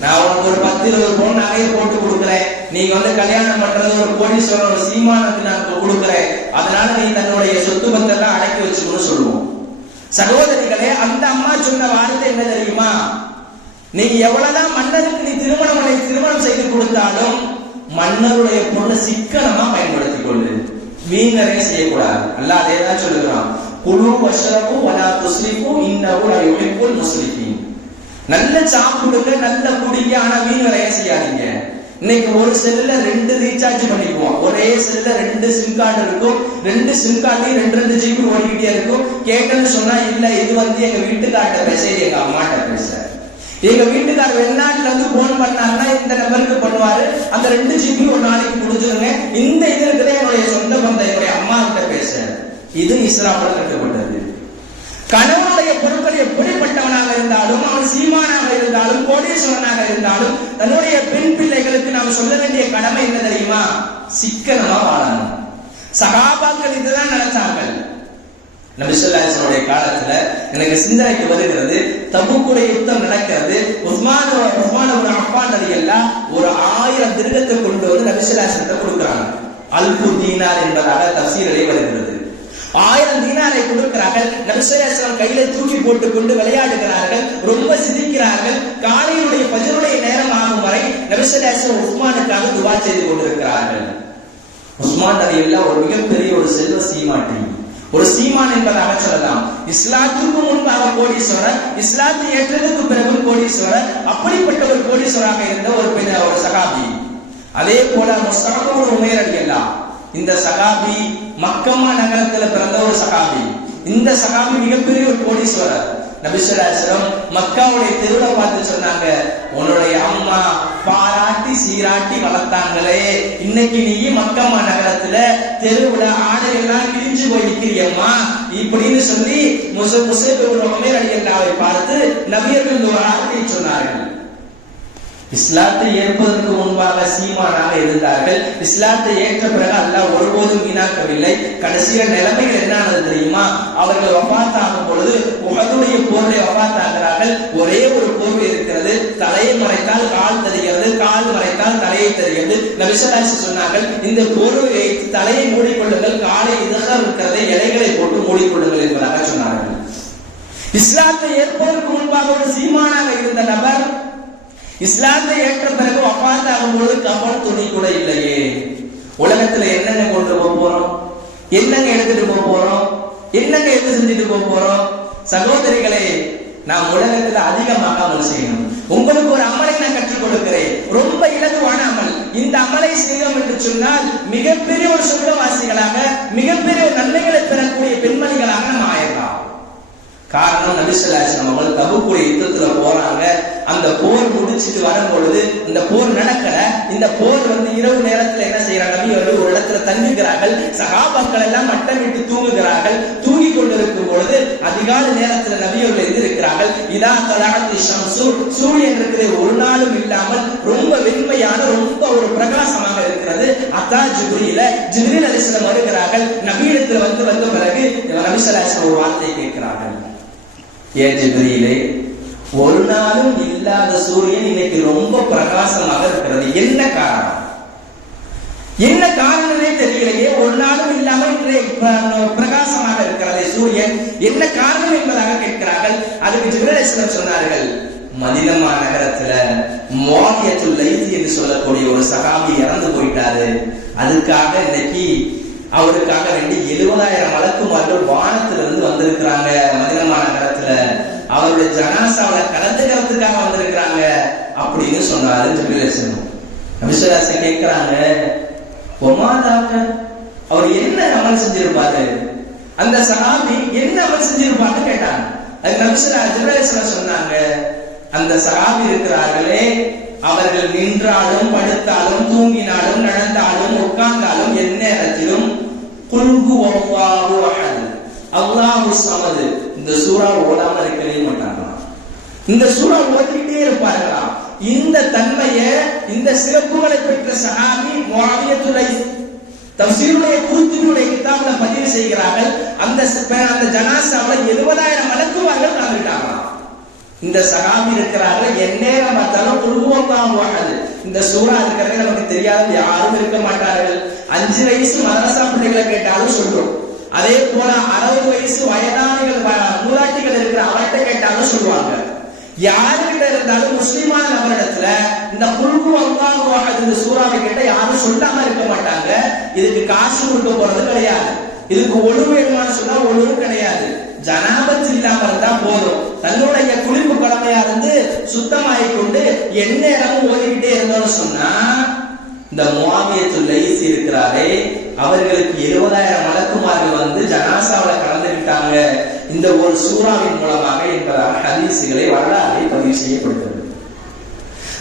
நான் உனக்கு ஒரு 10-20 பவுன் நகையை போட்டு கொடுக்குறேன், நீங்க கல்யாணம் பண்றது ஒரு கோடீஸ்வரன் ஒரு சீமானுக்கு நான் கொடுக்குறேன், அதனால நீ தன்னுடைய சொத்து பத்தெல்லாம் அடக்கி வச்சுக்கணும்னு சொல்லுவோம். சகோதரிகளே, அந்த அம்மா சொன்ன வார்த்தை என்ன தெரியுமா, நீங்க எவ்வளவுதான் மன்னருக்கு நீ திருமணம் செய்து கொடுத்தாலும் மன்னருடைய பொண்ணு சிக்கனமா பயன்படுத்திக் கொள்ளு, வீணரையும் செய்யக்கூடாது. அல்லாஹ் அதேதான் சொல்லுகிறான், குலு வஷ்ரபு வலா துஸ்ரிஃபு இன்னஹு லா யுஹிப்புல் முஸ்ரிஃபீன். நல்ல சாப்பிடுங்க, நல்ல குடிங்க, ஆனா வீணரையும் செய்யாதீங்க. இன்னைக்கு ஒரு செல்லுல 2 ரீசார்ஜ் பண்ணிக்குவோம், ஒரே செல்லுல 2 சிம் கார்டு இருக்கும், 2 சிம் கார்டுலயும் 2 ஜிபி ஓடிக்கிட்டே இருக்கும். கேட்கன்னு சொன்னா இல்ல இது எங்க வீட்டுக்கார்ட்ட பேச, இது எங்க அம்மாட்ட பேச. எங்க வீட்டுக்காரர் வெளிநாட்டுல இருந்து போன் பண்ணாருன்னா இந்த நம்பருக்கு பண்ணுவாரு, அந்த 2 GB ஒரு நாளைக்கு முடிஞ்சிருங்க. இந்த இது இருக்குதே என்னுடைய சொந்த பந்தம், என்னுடைய அம்மா கிட்ட பேச. இது இஸ்லாமில் கட்டுப்பட்டது. கணவனுடைய பொருட்கள் எப்படிப்பட்டவனாக இருந்தாலும், அவன் சீமானாக இருந்தாலும், கோடீஸ்வரனாக இருந்தாலும், தன்னுடைய பெண் பிள்ளைகளுக்கு நாம் சொல்ல வேண்டிய கடமை என்ன தெரியுமா? சிக்கனமா வாழணும். சகாபாக்கள் இதுதான் நினைச்சார்கள். நபி ஸல்லல்லாஹு அலைஹி வஸல்லம் காலத்துல எனக்கு சிந்தனைக்கு வருகிறது, தபூக்குடைய யுத்தம் நடக்கிறது. உஸ்மான் இப்னு அஃபான் ரலியல்லாஹு ஒரு 1000 திர்ஹத்தை கொண்டு வந்து நபி ஸல்லல்லாஹு அலைஹி வஸல்லம் கொடுக்கிறாங்க. அல்பு தீனார் என்பதாக தஃசீரிலே வருகிறது. 1000 தீனாரை கொடுக்கிறார்கள். நபி ஸல்லல்லாஹு அலைஹி வஸல்லம் கையில தூக்கி போட்டுக் கொண்டு விளையாடுகிறார்கள், ரொம்ப சிரிக்கிறார்கள். காலையுடைய ஃபஜ்ருடைய நேரம் ஆகும் வரை நபி ஸல்லல்லாஹு அலைஹி வஸல்லம் உஸ்மானுக்காக துஆ செய்து கொண்டிருக்கிறார்கள். உஸ்மான் ரலியல்லாஹு ஒரு மிகப்பெரிய ஒரு செல்வ சீமாட்டி, ஒரு சீமான் என்பதாக சொல்லலாம். இஸ்லாத்துக்கு முன்பாக கோடீஸ்வரர், இஸ்லாத்தை ஏற்றதுக்கு பிறகு கோடீஸ்வரர், அப்படிப்பட்ட ஒரு கோடீஸ்வராக இருந்த ஒரு சகாபி. அதே போல முஸ்அப் இப்னு உமைர் ரலியல்லாஹு, இந்த சகாபி மக்கமா நகரத்துல பிறந்த ஒரு சகாபி. இந்த சகாபி மிகப்பெரிய ஒரு கோடீஸ்வரர். நபி ஸல்லல்லாஹு அலைஹி வஸல்லம் மக்காவுடைய தெருவை பார்த்து சொன்னாங்க, உன்னுடைய அம்மா பாராட்டி சீராட்டி வளர்த்தாங்களே, இன்னைக்கு நீ மக்கமா நகரத்துல தெருவுல ஆடை எல்லாம் கிழிஞ்சு போய் நிக்கிறியம்மா இப்படின்னு சொல்லி முஸஅப் இப்னு உமைர் ரலியல்லாஹு பார்த்து நபியர்கள் ஒரு வார்த்தை சொன்னார்கள். இஸ்லாத்தை ஏற்பதற்கு முன்பாக சீமானாக இருந்தார்கள். இஸ்லாத்தை ஏற்ற பிறகு அல்லாஹ் ஒருபோதும் வீணாக்கவில்லை. கடைசிய நிலைமைகள் என்ன ஆனது தெரியுமா? அவர்கள் வஃபாத் ஆகும் பொழுது உஹதுடைய போரிலே வஃபாத் ஆகிறார்கள். ஒரே ஒரு போர்வை இருக்கிறது, தலையை மறைத்தால் கால் தெரிகிறது, கால் மறைத்தால் தலையை தெரிகிறது. நபி ஸல்லல்லாஹு அலைஹி வஸல்லம் சொன்னார்கள், இந்த போர்வையை தலையை மூடிக்கொள்ளுங்கள், காலை இதகம் இருக்கிறதை இலைகளை போட்டு மூடிக்கொள்ளுங்கள் என்பதாக சொன்னார்கள். இஸ்லாத்தை ஏற்பதற்கு முன்பாக ஒரு சீமானாக இருந்த நபர் இஸ்லாத்தை ஏற்ற பிறகு வஃபாத் ஆகும்போது கஃன் துணி கூட இல்லையே. உலகத்துல என்னங்க கொண்டு போக போறோம்? என்னங்க எடுத்துட்டு போக போறோம்? என்னங்க எது செஞ்சுட்டு போக போறோம்? சகோதரிகளே, நாம் உலகத்துல அதிகமாக அமல் செய்யணும். உங்களுக்கு ஒரு அமலை நான் கற்றுக் கொடுக்கிறேன், ரொம்ப இலகுவான அமல். இந்த அமலை செய்தோம் என்று சொன்னால் மிகப்பெரிய ஒரு சொர்க்கவாசிகளாக, மிகப்பெரிய ஒரு நன்மைகளை பெறக்கூடிய பெண்மணிகளாக நாம் ஆயிடலாம். காரணம், நபி ஸல்லல்லாஹு அலைஹி வஸல்லம் அவர்கள் தபூக்குடைய யுத்தத்துல போறாங்க. அந்த போர் முடிச்சிட்டு வரும் பொழுது இந்த போர் நடக்கல. இந்த போர் இரவு நேரத்துல என்ன செய்யறாங்க? நபி அவர்கள் ஒரு இடத்துல தங்குகிறார்கள். சஹாபாக்கள் எல்லாம் மட்டமிட்டு தூங்குகிறார்கள். தூங்கி கொண்டிருக்கும் பொழுது அதிகாலை நேரத்துல நபி அவர்கள் எழுந்திருக்கிறார்கள். இதா தலஅத்தி ஷம்ஸு, சூரியன் இருக்கிற ஒரு நாளும் இல்லாமல் ரொம்ப வெண்மையான, ரொம்ப ஒரு பிரகாசமாக இருக்கிறது. அத்தா ஜிப்ரீல் அலைஹிஸ்ஸலாம் வருகிறார்கள். நபியிடத்துல வந்த பிறகு நபி ஸல்லல்லாஹு அலைஹி வஸல்லம் ஒரு வார்த்தை கேட்கிறார்கள், ஏ ஜிப்ரீலே, ஒரு நாளும் இல்லாத சூரியன் இன்னைக்கு ரொம்ப பிரகாசமாக இருக்கிறது, என்ன காரணம்? என்ன காரணமே தெரியலையே, ஒரு நாளும் இல்லாமல் பிரகாசமாக இருக்கிறது சூரியன், என்ன காரணம் என்பதாக கேட்கிறார்கள். அதுக்கு ஜிப்ரீல் அலைஹிஸ்ஸலாம் சொன்னார்கள், மதீனா நகரத்துல முஆவியத்துல் லைஸி என்று சொல்லக்கூடிய ஒரு சஹாபி இறந்து போயிட்டாரு. அதுக்காக இன்னைக்கு அவருக்காக வேண்டி 70,000 மலக்குமார்கள் வானத்திலிருந்து வந்திருக்கிறாங்க மதீனா நகரத்துல. அவருடைய ஜனாசாவில கலந்துக்கிறதுக்காக வந்திருக்கிறாங்க அப்படின்னு சொன்னாரு ஜிப்ரீல் அலைஹிஸ்ஸலாம். நபி ஸல்லல்லாஹு அலைஹி வஸல்லம் கேட்கிறாங்க, ஒமாதாக்க, அவர் என்ன அமல் செஞ்சிருப்பாரு? அந்த சஹாபி என்ன அமல் செஞ்சிருப்பான்னு கேட்டாங்க. அதுக்கு நபி ஸல்லல்லாஹு அலைஹி வஸல்லம் சொன்னாங்க, அந்த சஹாபி இருக்கிறார்களே, அவர்கள் நின்றாலும் படுத்தாலும் தூங்கினாலும் நடந்தாலும் உட்கார்ந்தாலும் எந்நேரத்திலும் குல் ஹுவல்லாஹு அஹத், அல்லாஹு ஸமது, இந்த சூரா ஓடாம இருக்கவே மாட்டாங்களாம். இந்த சூரா ஓதிக்கிட்டே இருப்பார்களாம். இந்த தன்மையை, இந்த சிறப்புகளை பெற்ற சஹாபி முஆவியத்துல் லைஸ் தஃசீருடைய குர்துபியுடைய கிதாபுல பதிவு செய்கிறார்கள். அந்த ஜனாசாவுல 70,000 மலக்குமார்கள் கலந்துட்டாங்களாம். இந்த சஹாபி இருக்கிறார்கள், எந்நேரம் பார்த்தாலும் குல் ஹுவல்லாஹு அஹத், இந்த சூரா இருக்கிறது நமக்கு தெரியாத யாரும் இருக்க மாட்டார்கள். 5 வயசு மதரசா பிள்ளைகளை கேட்டாலும் சொல்றோம். அதே போல 60 வயசு வயதானிகள் மூதாட்டிகள் இருக்கிற அவர்கிட்ட கேட்டாலும் சொல்லுவாங்க. யாருக்கிட்ட இருந்தாலும் முஸ்லிமான நபரிடத்துல இந்த குல் ஹுவல்லாஹு அஹத் இந்த சூறாவை கேட்ட யாரும் சொல்லாம இருக்க மாட்டாங்க. இதுக்கு காசு கொடுக்க போறது கிடையாது. இதுக்கு ஒழு வேணுமான்னு சொன்னா ஒழு கிடையாது. ஜனாபத் இல்லாம இருந்தா போதும். தன்னுடைய குளிப்பு கடமையா இருந்து சுத்தமாகிக் கொண்டு எந்நேரமும் ஓடிக்கிட்டே இருந்தோம்னு சொன்னா, இந்த முஆவியத்துல் லைஸ் இருக்கிறாரே, அவர்களுக்கு 70,000 மலக்குமார்கள் வந்து ஜனாசாவில கலந்துக்கிட்டாங்க. இந்த ஒரு சூறாவின் மூலமாக என்பதாக ஹதீசுகளை வரலாறை பதிவு செய்யப்படுகிறது.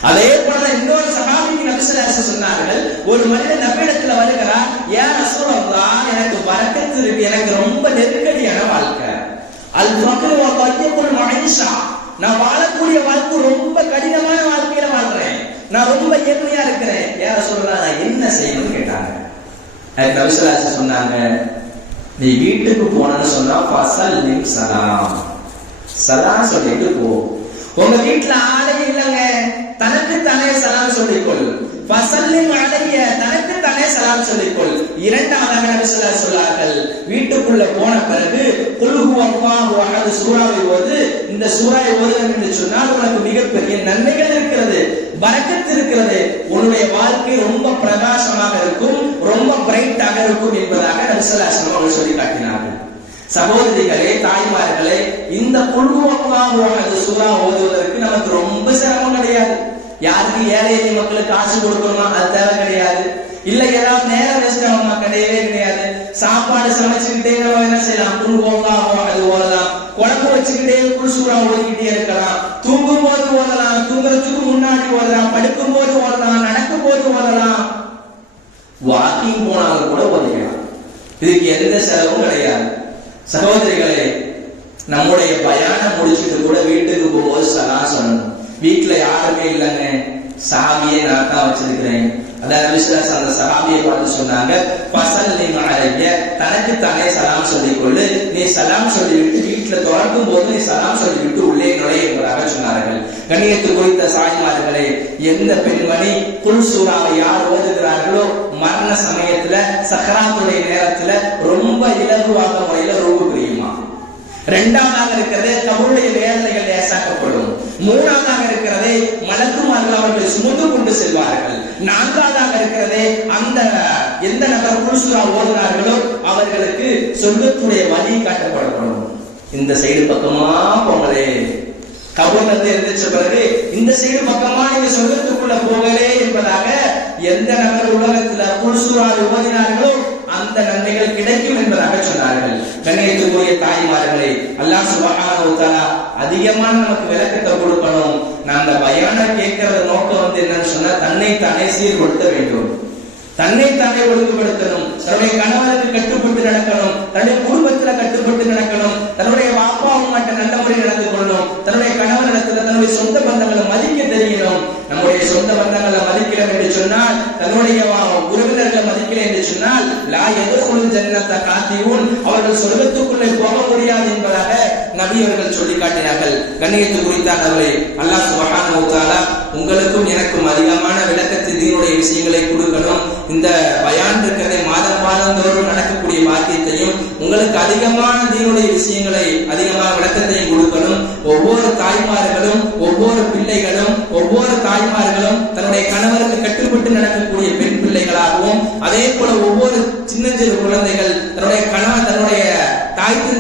அதே போல இன்னொரு சஹாபிக்கு நபி ஸல்லல்லாஹு அலைஹி வஸல்லம் சொன்னார்கள், ஒரு மனிதன் நபியிடத்துல வருகிறார், யா ரசூலல்லாஹ், எனக்கு பரக்கத்து இருக்கு, எனக்கு ரொம்ப நெருக்கடியான வாழ்க்கை, அல் ஃபக்ரு வ தய்யிபுல் மஈஷா, நான் வாழக்கூடிய வாழ்க்கை ரொம்ப கடினமான வாழ்க்கையில வாழ்றேன், நான் ரொம்ப ஏழ்மையா இருக்கிறேன், யா ரசூலல்லாஹ் நான் என்ன செய்யணும்னு கேட்டாங்க. அதுக்கு நபி ஸல்லல்லாஹு அலைஹி வஸல்லம் சொன்னாங்க, நீ வீட்டுக்கு போனன்னு சொன்னா ஃபஸல்லிம் சலாம், சலாம் சொல்லிட்டு போ. உங்க வீட்டுல ஆளே இல்லைங்க, தனக்கு தானே சலாம் சொல்லிக்கொள். ஃபஸல்லிம் அலைய, தனக்கு தானே சலாம் சொல்லிக்கொள். இரண்டாவதாக நபி ஸல்லல்லாஹு அலைஹி சொல்றார்கள், வீட்டுக்குள்ள போன பிறகு குல் ஹுவல்லாஹு அஹத் சூராவை ஓது. இந்த சூராவை ஓதுங்கள் என்று சொன்னால் உனக்கு மிகப்பெரிய நன்மைகள் இருக்கிறது, பரக்கத் இருக்கிறது, உன்னுடைய வாழ்க்கை ரொம்ப பிரகாசமாக இருக்கும், ரொம்ப பிரைட்டாக இருக்கும் என்பதாக நபி ஸல்லல்லாஹு அலைஹி வஸல்லம் சொல்லி காட்டினார்கள். சகோதரிகளே, தாய்மார்களே, இந்த குல் ஹுவல்லாஹு அஹத் சூரா ஓதுவதற்கு நமக்கு ரொம்ப சிரமம் கிடையாது. யாருக்கு ஏழை எளிய மக்களுக்கு காசு கொடுக்கணுமா, அது தேவை கிடையாது. இல்ல ஏதாவது நேரம் வேஸ்ட் ஆகுமா, கிடையவே கிடையாது. சாப்பாடு சமைச்சுக்கிட்டே நம்ம என்ன செய்யலாம், குல் ஹுவல்லாஹு அஹத் ஓதலாம். குழம்பு வச்சுக்கிட்டே குல் சூரா ஓதிக்கிட்டே இருக்கலாம். தூங்கும் போது ஓதலாம், தூங்குறதுக்கு முன்னாடி ஓதலாம், படுக்கும் போது ஓதலாம், நடக்கும் போது ஓதலாம், வாக்கிங் போனாலும் கூட ஓதிக்கலாம். இதுக்கு எந்த செலவும் கிடையாது. சகோதரிகளே, நம்முடைய பயானம் முடிச்சுட்டு கூட வீட்டுக்கு போகும்போது சலாம் சொல்லணும். வீட்டுல யாருமே இல்லைங்க, சஹாபியை நான் தான் வச்சிருக்கிறேன். அதாவது அந்த சஹாபியை பார்த்து சொன்னாங்க, ஃபஸல்லிம் அலைய, தனக்கு தானே சலாம் சொல்லிக்கொள்ளு. நீ சலாம் சொல்லிவிட்டு வீட்டுல தொடங்கும் போது நீ சலாம் சொல்லிவிட்டு உள்ளே நுழைய என்பதாக சொன்னார்கள். கண்ணியத்து குறித்த சாய்மார்களே, எந்த பெண்மணி குல் சூராவை யார் ஓதுகிறார்களோ மரண சமயத்துல சக்கராத்துடைய நேரத்துல ரொம்ப இலகுவாக முறையில ரொம்ப புரியுமா. இரண்டாவதாக இருக்கிறது, கபருடைய வேதனைகள் லேசாக்கப்படும். மூணாவதாக இருக்கிறதே, மலக்குமார்கள் அவர்களை சுமந்து கொண்டு செல்வார்கள். நான்காவதாக இருக்கிறதே, அந்த எந்த நபர் குல் சூரா ஓதுகிறார்களோ அவர்களுக்கு சொர்க்கத்துடைய வழி காட்டப்படப்படும். இந்த சைடு பக்கமா போங்களே, கபூர்ல இருந்து எழுந்திருச்ச பிறகு இந்த சைடு பக்கமா நீங்க சொர்க்கத்துக்குள்ள போகலே என்பதாக எந்த நபர் உலகத்துல குல் சூராவை ஓதினார்களோ அந்த நன்மைகள் கிடைக்கும் என்பதாக சொன்னார்கள். கண்ணியத்துக்குரிய தாய்மார்களே, அல்லாஹ் சுப்ஹானஹு வ தஆலா அதிகமான நமக்கு விளக்கத்தை கொடுக்கணும். நான் அந்த பயான கேட்கிற நோக்கம் என்னன்னு சொன்னா, தன்னைத்தானே சீர்படுத்த வேண்டும், தன்னைத்தானே ஒழுங்குபடுத்தணும், தன்னுடைய கணவருக்கு கட்டுப்பட்டு நடக்கணும், தன்னுடைய குடும்பத்துல கட்டுப்பட்டு நடக்கணும், தன்னுடைய அப்பா அம்மாட்ட நல்ல முறையில் நடந்து கொள்ளணும், தன்னுடைய கணவனிடத்துல தன்னுடைய சொந்த பந்தங்களை மதிக்க தெரியணும். நம்முடைய சொந்த பந்தங்களை மதிக்கிறோம் என்று சொன்னால், தன்னுடைய உறவினர்களை மதிக்கிறேன் என்று சொன்னால், லா யதுகுல் ஜன்னத காத்தியூன், அவர்கள் சொர்க்கத்துக்குள்ளே போக முடியாது என்பதாக நபி அவர்கள் சொல்லி காட்டினார்கள். கண்ணியத்து குறித்தானவர்களே, அல்லாஹ் சுப்ஹானஹு வ தஆலா உங்களுக்கும் எனக்கும் அதிகமான விளக்கத்தை தீனுடைய விஷயங்களை கொடுக்கணும். இந்த பயான் இருக்கிறதை மாதந்தோறும் நடக்கக்கூடிய பாக்கியத்தையும், உங்களுக்கு அதிகமான தீனுடைய விஷயங்களை அதிகமான விளக்கத்தையும் கொடுக்கணும். ஒவ்வொரு தாய்மார்களும், ஒவ்வொரு பிள்ளைகளும், ஒவ்வொரு தாய்மார்களும் தன்னுடைய கணவருக்கு கட்டுப்பட்டு நடக்கக்கூடிய பெண் பிள்ளைகளாகவும், அதே போல ஒவ்வொரு சின்னஞ்சிறு குழந்தைகள் தன்னுடைய